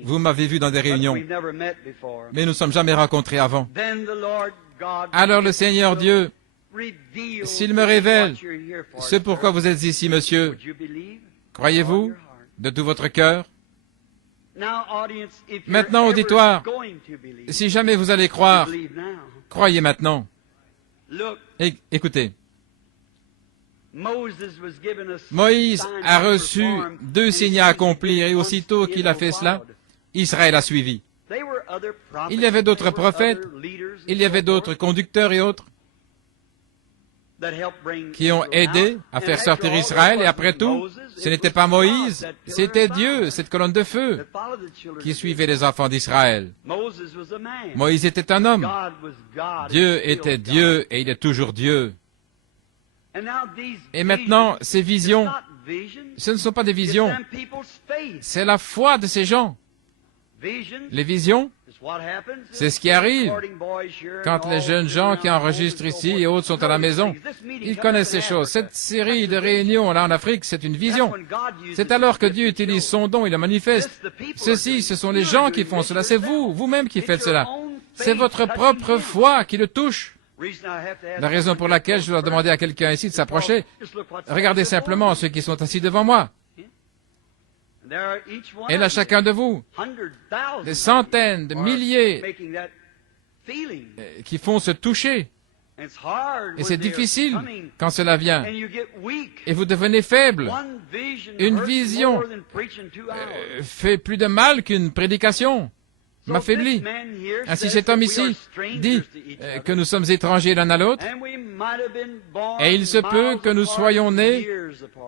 Vous m'avez vu dans des réunions, mais nous ne sommes jamais rencontrés avant. Alors le Seigneur Dieu, s'il me révèle ce pourquoi vous êtes ici, monsieur, croyez-vous de tout votre cœur? Maintenant, auditoire, si jamais vous allez croire, croyez maintenant. Écoutez, Moïse a reçu 2 signes à accomplir et aussitôt qu'il a fait cela, Israël a suivi. Il y avait d'autres prophètes, il y avait d'autres conducteurs et autres qui ont aidé à faire sortir Israël, et après tout, ce n'était pas Moïse, c'était Dieu, cette colonne de feu, qui suivait les enfants d'Israël. Moïse était un homme. Dieu était Dieu et il est toujours Dieu. Et maintenant, ces visions, ce ne sont pas des visions, c'est la foi de ces gens. Les visions, c'est ce qui arrive quand les jeunes gens qui enregistrent ici et autres sont à la maison. Ils connaissent ces choses. Cette série de réunions là en Afrique, c'est une vision. C'est alors que Dieu utilise son don, il le manifeste. Ceci, ce sont les gens qui font cela. C'est vous, vous-même qui faites cela. C'est votre propre foi qui le touche. La raison pour laquelle je dois demander à quelqu'un ici de s'approcher, regardez simplement ceux qui sont assis devant moi. Et là, chacun de vous, des centaines, de milliers qui font se toucher. Et c'est difficile quand cela vient. Et vous devenez faible. Une vision fait plus de mal qu'une prédication. M'affaiblit. Ainsi cet homme ici dit que nous sommes étrangers l'un à l'autre, et il se peut que nous soyons nés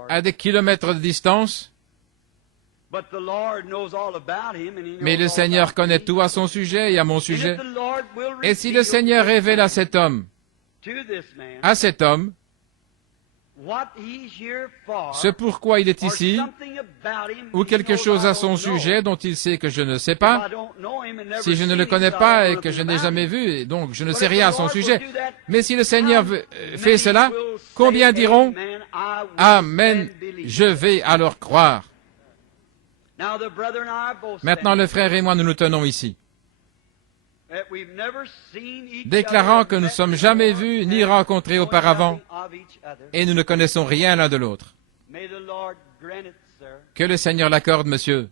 à des kilomètres de distance, mais le Seigneur connaît tout à son sujet et à mon sujet. Et si le Seigneur révèle à cet homme, ce pourquoi il est ici, ou quelque chose à son sujet dont il sait que je ne sais pas, si je ne le connais pas et que je n'ai jamais vu, et donc je ne sais rien à son sujet, mais si le Seigneur fait cela, combien diront « Amen, je vais alors croire ». Maintenant, le frère et moi, nous nous tenons ici, déclarant que nous ne sommes jamais vus ni rencontrés auparavant, et nous ne connaissons rien l'un de l'autre. Que le Seigneur l'accorde, monsieur.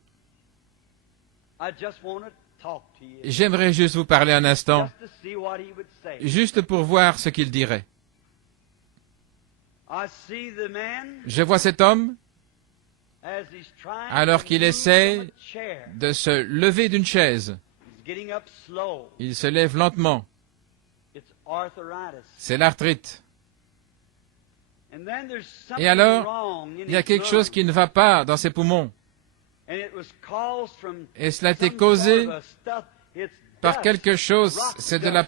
J'aimerais juste vous parler un instant, juste pour voir ce qu'il dirait. Je vois cet homme, alors qu'il essaie de se lever d'une chaise. Il se lève lentement. C'est l'arthrite. Et alors, il y a quelque chose qui ne va pas dans ses poumons. Et cela a été causé par quelque chose, c'est de la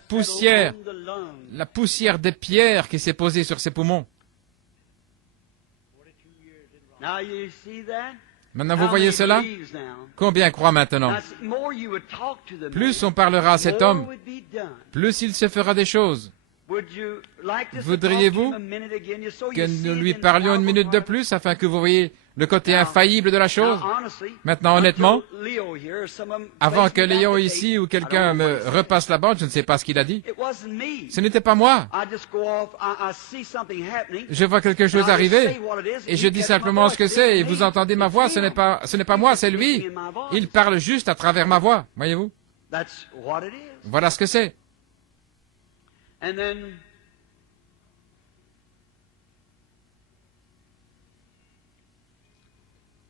poussière des pierres qui s'est posée sur ses poumons. Maintenant, vous voyez cela? Combien croient maintenant? Plus on parlera à cet homme, plus il se fera des choses. Voudriez-vous que nous lui parlions une minute de plus afin que vous voyez le côté infaillible de la chose? Maintenant, honnêtement, avant que Léon ici ou quelqu'un me repasse la bande, je ne sais pas ce qu'il a dit. Ce n'était pas moi. Je vois quelque chose arriver et je dis simplement ce que c'est et vous entendez ma voix, ce n'est pas moi, c'est lui. Il parle juste à travers ma voix, voyez-vous? Voilà ce que c'est. And then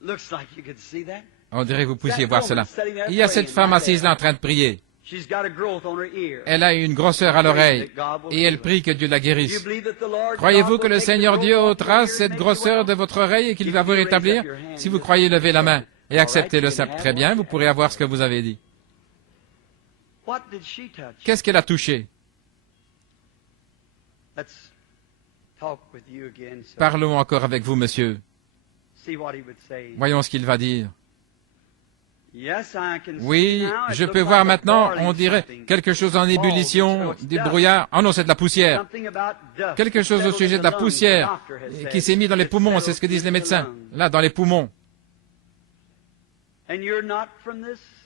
looks like you could see that. On dirait que vous puissiez voir cela. Il y a cette femme assise là en train de prier. She's got a growth on her ear. Elle a une grosseur à l'oreille et elle prie que Dieu la guérisse. Croyez-vous que le Seigneur Dieu ôtera cette grosseur de votre oreille et qu'il va vous rétablir? Si vous croyez, levez la main et acceptez le simple. Très bien, vous pourrez avoir ce que vous avez dit. Qu'est-ce qu'elle a touché? Parlons encore avec vous, monsieur. Voyons ce qu'il va dire. Oui, je peux voir maintenant, on dirait, quelque chose en ébullition, du brouillard. Oh non, c'est de la poussière. Quelque chose au sujet de la poussière qui s'est mis dans les poumons, c'est ce que disent les médecins. Là, dans les poumons.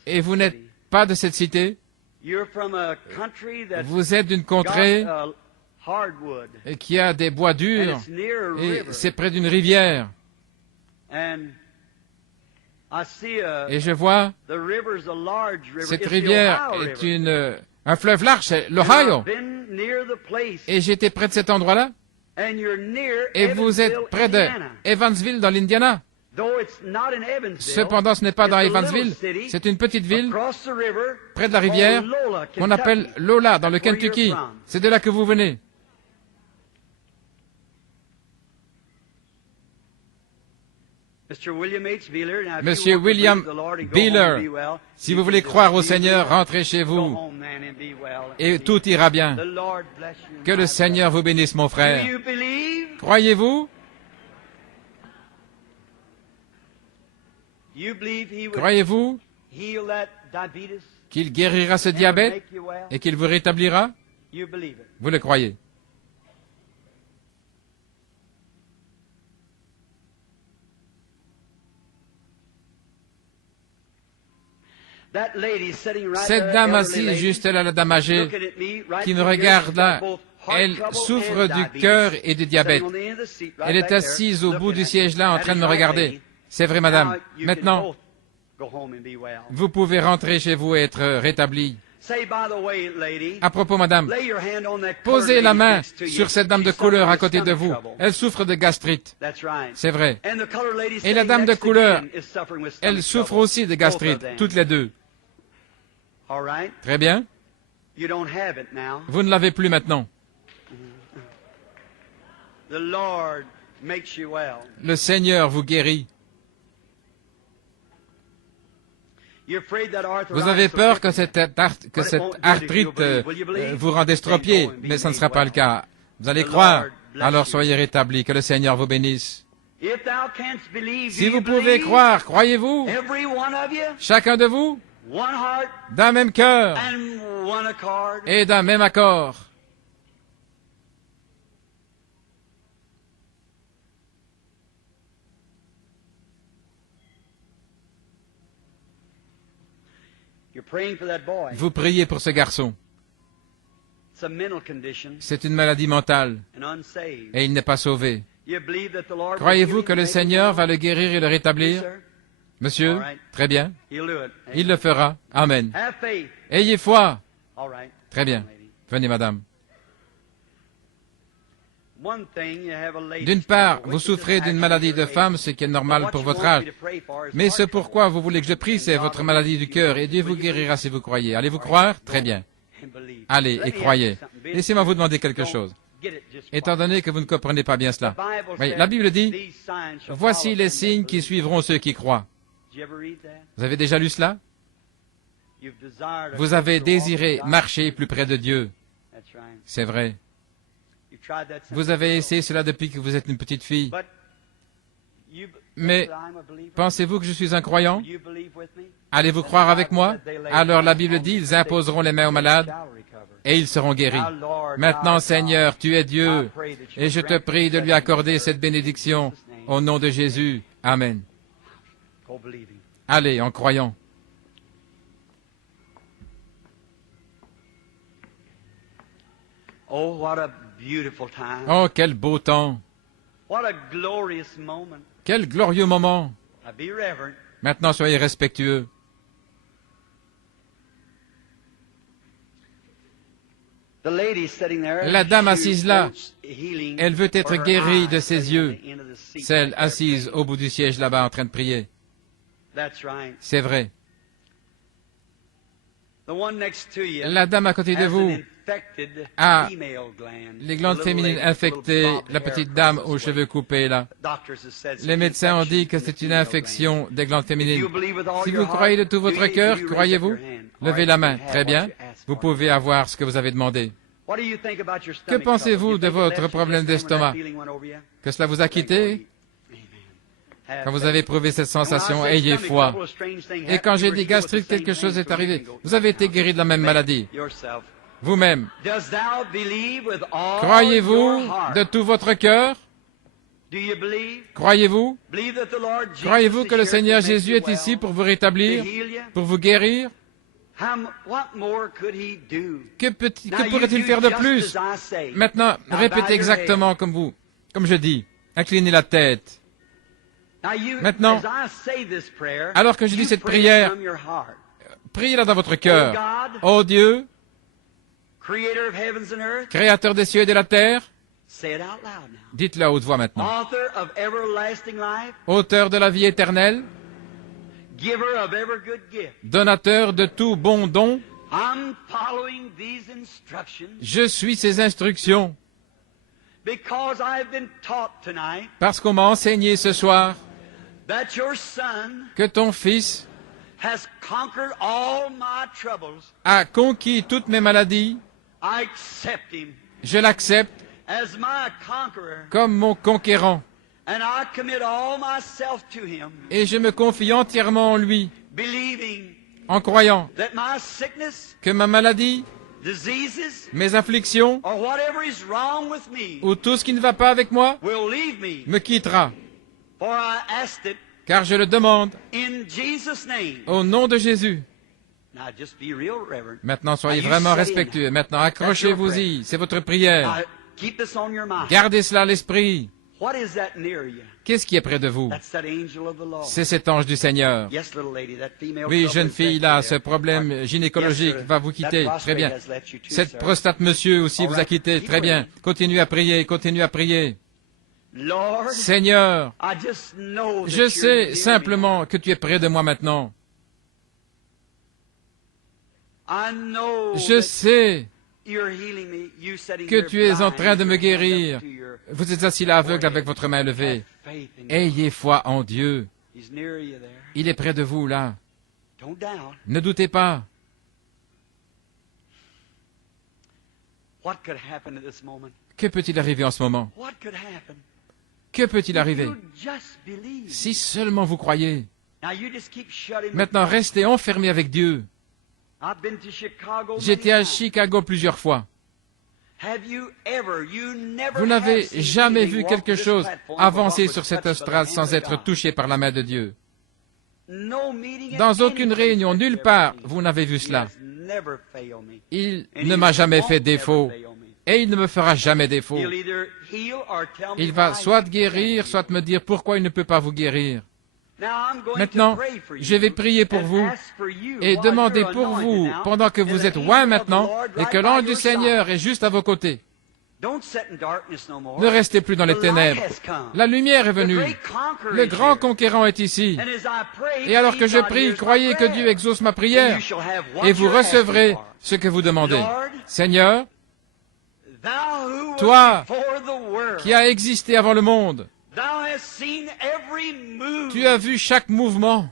Et vous n'êtes pas de cette cité? Vous êtes d'une contrée et qui a des bois durs, et c'est près d'une rivière. Et je vois, cette rivière est un fleuve large, c'est l'Ohio. Et j'étais près de cet endroit-là. Et vous êtes près de Evansville, dans l'Indiana. Cependant, ce n'est pas dans Evansville, c'est une petite ville près de la rivière qu'on appelle Lola, dans le Kentucky. C'est de là que vous venez. Monsieur William Beeler, si vous voulez croire au Seigneur, rentrez chez vous et tout ira bien. Que le Seigneur vous bénisse, mon frère. Croyez-vous? Croyez-vous qu'il guérira ce diabète et qu'il vous rétablira? Vous le croyez? Cette dame assise juste là, la dame âgée, qui me regarde là, elle souffre du cœur et du diabète. Elle est assise au bout du siège là en train de me regarder. C'est vrai, madame. Maintenant, vous pouvez rentrer chez vous et être rétablie. À propos, madame, posez la main sur cette dame de couleur à côté de vous. Elle souffre de gastrite. C'est vrai. Et la dame de couleur, elle souffre aussi de gastrite, toutes les deux. Très bien. Vous ne l'avez plus maintenant. Le Seigneur vous guérit. Vous avez peur que cette arthrite vous rende estropié, mais ça ne sera pas le cas. Vous allez croire, alors soyez rétablis, que le Seigneur vous bénisse. Si vous pouvez croire, croyez-vous? Chacun de vous? D'un même cœur et d'un même accord. Vous priez pour ce garçon. C'est une maladie mentale et il n'est pas sauvé. Croyez-vous que le Seigneur va le guérir et le rétablir? Monsieur, très bien. Il le fera. Amen. Ayez foi. Très bien. Venez, madame. D'une part, vous souffrez d'une maladie de femme, ce qui est normal pour votre âge. Mais ce pourquoi vous voulez que je prie, c'est votre maladie du cœur, et Dieu vous guérira si vous croyez. Allez-vous croire? Très bien. Allez et croyez. Laissez-moi vous demander quelque chose. étant donné que vous ne comprenez pas bien cela. Oui, la Bible dit, « Voici les signes qui suivront ceux qui croient. » Vous avez déjà lu cela? Vous avez désiré marcher plus près de Dieu. C'est vrai. Vous avez essayé cela depuis que vous êtes une petite fille. Mais pensez-vous que je suis un croyant? Allez-vous croire avec moi? Alors la Bible dit, ils imposeront les mains aux malades et ils seront guéris. Maintenant, Seigneur, tu es Dieu, et je te prie de lui accorder cette bénédiction au nom de Jésus. Amen. Allez, en croyant. Oh, quel beau temps! Quel glorieux moment! Maintenant, soyez respectueux. La dame assise là, elle veut être guérie de ses yeux. Celle assise au bout du siège là-bas en train de prier. C'est vrai. La dame à côté de vous a les glandes féminines infectées, la petite dame aux cheveux coupés là. Les médecins ont dit que c'est une infection des glandes féminines. Si vous croyez de tout votre cœur, croyez-vous? Levez la main. Très bien. Vous pouvez avoir ce que vous avez demandé. Que pensez-vous de votre problème d'estomac? Que cela vous a quitté? Quand vous avez éprouvé cette sensation, ayez foi. Et quand j'ai dit gastrique, quelque chose est arrivé. Vous avez été guéri de la même maladie. Vous-même. Croyez-vous de tout votre cœur? Croyez-vous? Croyez-vous que le Seigneur Jésus est ici pour vous rétablir, pour vous guérir? Que pourrait-il faire de plus? Maintenant, répétez exactement comme je dis. Inclinez la tête. Maintenant, alors que je dis cette prière, priez-la dans votre cœur. Ô Dieu, Créateur des cieux et de la terre, dites-le à haute voix maintenant. Auteur de la vie éternelle, donateur de tout bon don, je suis ces instructions parce qu'on m'a enseigné ce soir que ton Fils a conquis toutes mes maladies. Je l'accepte comme mon conquérant. Et je me confie entièrement en lui, en croyant que ma maladie, mes afflictions, ou tout ce qui ne va pas avec moi, me quittera. Car je le demande au nom de Jésus. Maintenant, soyez vraiment respectueux. Maintenant, accrochez-vous-y. C'est votre prière. Gardez cela à l'esprit. Qu'est-ce qui est près de vous? C'est cet ange du Seigneur. Oui, jeune fille, là, ce problème gynécologique va vous quitter. Très bien. Cette prostate, monsieur, aussi vous a quitté. Très bien. Continuez à prier, continuez à prier. Seigneur, je sais simplement que tu es près de moi maintenant. Je sais que tu es en train de me guérir. Vous êtes assis là aveugle avec votre main levée. Ayez foi en Dieu. Il est près de vous là. Ne doutez pas. Que peut-il arriver en ce moment? Que peut-il arriver? Si seulement vous croyez. Maintenant, restez enfermés avec Dieu. J'étais à Chicago plusieurs fois. Vous n'avez jamais vu quelque chose avancer sur cette estrade sans être touché par la main de Dieu. Dans aucune réunion, nulle part, vous n'avez vu cela. Il ne m'a jamais fait défaut. Et il ne me fera jamais défaut. Il va soit guérir, soit me dire pourquoi il ne peut pas vous guérir. Maintenant, je vais prier pour vous et demander pour vous, pendant que vous êtes loin maintenant, et que l'ange du Seigneur est juste à vos côtés. Ne restez plus dans les ténèbres. La lumière est venue. Le grand conquérant est ici. Et alors que je prie, croyez que Dieu exauce ma prière, et vous recevrez ce que vous demandez. Seigneur, Toi qui as existé avant le monde, tu as vu chaque mouvement.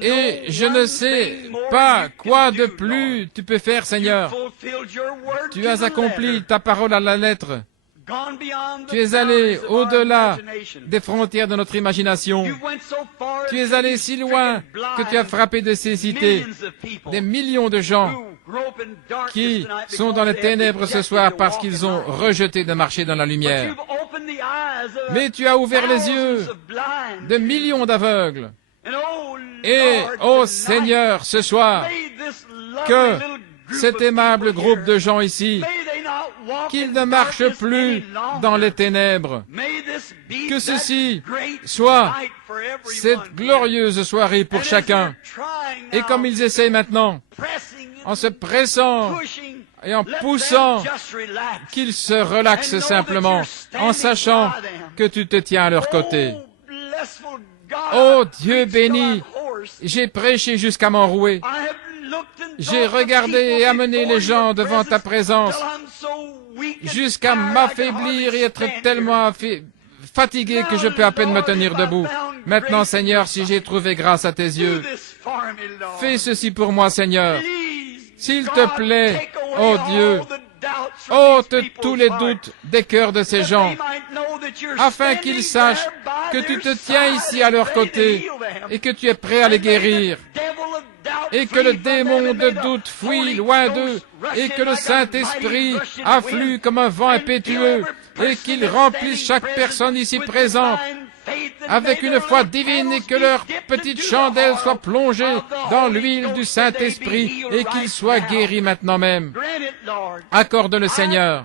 Et je ne sais pas quoi de plus tu peux faire, Seigneur. Tu as accompli ta parole à la lettre. Tu es allé au-delà des frontières de notre imagination. Tu es allé si loin que tu as frappé de cécité des millions de gens qui sont dans les ténèbres ce soir parce qu'ils ont rejeté de marcher dans la lumière. Mais tu as ouvert les yeux de millions d'aveugles. Et, ô Seigneur, ce soir, que cet aimable groupe de gens ici, qu'ils ne marchent plus dans les ténèbres, que ceci soit cette glorieuse soirée pour chacun. Et comme ils essaient maintenant, en se pressant et en poussant, qu'ils se relaxent simplement, en sachant que tu te tiens à leur côté. Ô Dieu béni, j'ai prêché jusqu'à m'enrouer. J'ai regardé et amené les gens devant ta présence jusqu'à m'affaiblir et être tellement fatigué que je peux à peine me tenir debout. Maintenant, Seigneur, si j'ai trouvé grâce à tes yeux, fais ceci pour moi, Seigneur. S'il te plaît, ô Dieu, ôte tous les doutes des cœurs de ces gens, afin qu'ils sachent que tu te tiens ici à leur côté et que tu es prêt à les guérir, et que le démon de doute fuit loin d'eux, et que le Saint-Esprit afflue comme un vent impétueux, et qu'il remplisse chaque personne ici présente avec une foi divine, et que leur petite chandelle soit plongée dans l'huile du Saint-Esprit, et qu'ils soient guéris maintenant même. Accorde-le, Seigneur.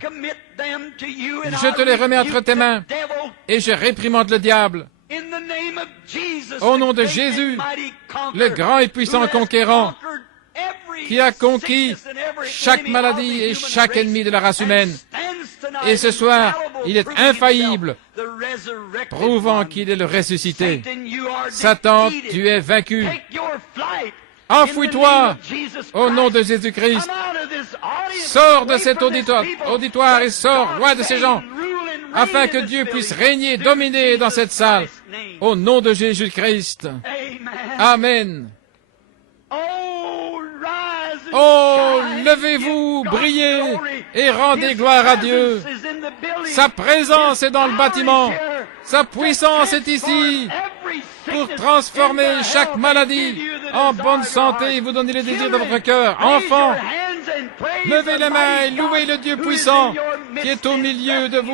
Je te les remets entre tes mains, et je réprimande le diable. Au nom de Jésus, le grand et puissant conquérant, qui a conquis chaque maladie et chaque ennemi de la race humaine. Et ce soir, il est infaillible, prouvant qu'il est le ressuscité. Satan, tu es vaincu. Enfouis-toi au nom de Jésus-Christ. Sors de cet auditoire et sors loin de ces gens, afin que Dieu puisse régner, dominer dans cette salle. Au nom de Jésus-Christ. Amen. Oh, levez-vous, brillez et rendez gloire à Dieu. Sa présence est dans le bâtiment. Sa puissance est ici pour transformer chaque maladie en bonne santé et vous donner le désir de votre cœur. Enfants, levez les mains et louez le Dieu puissant qui est au milieu de vous.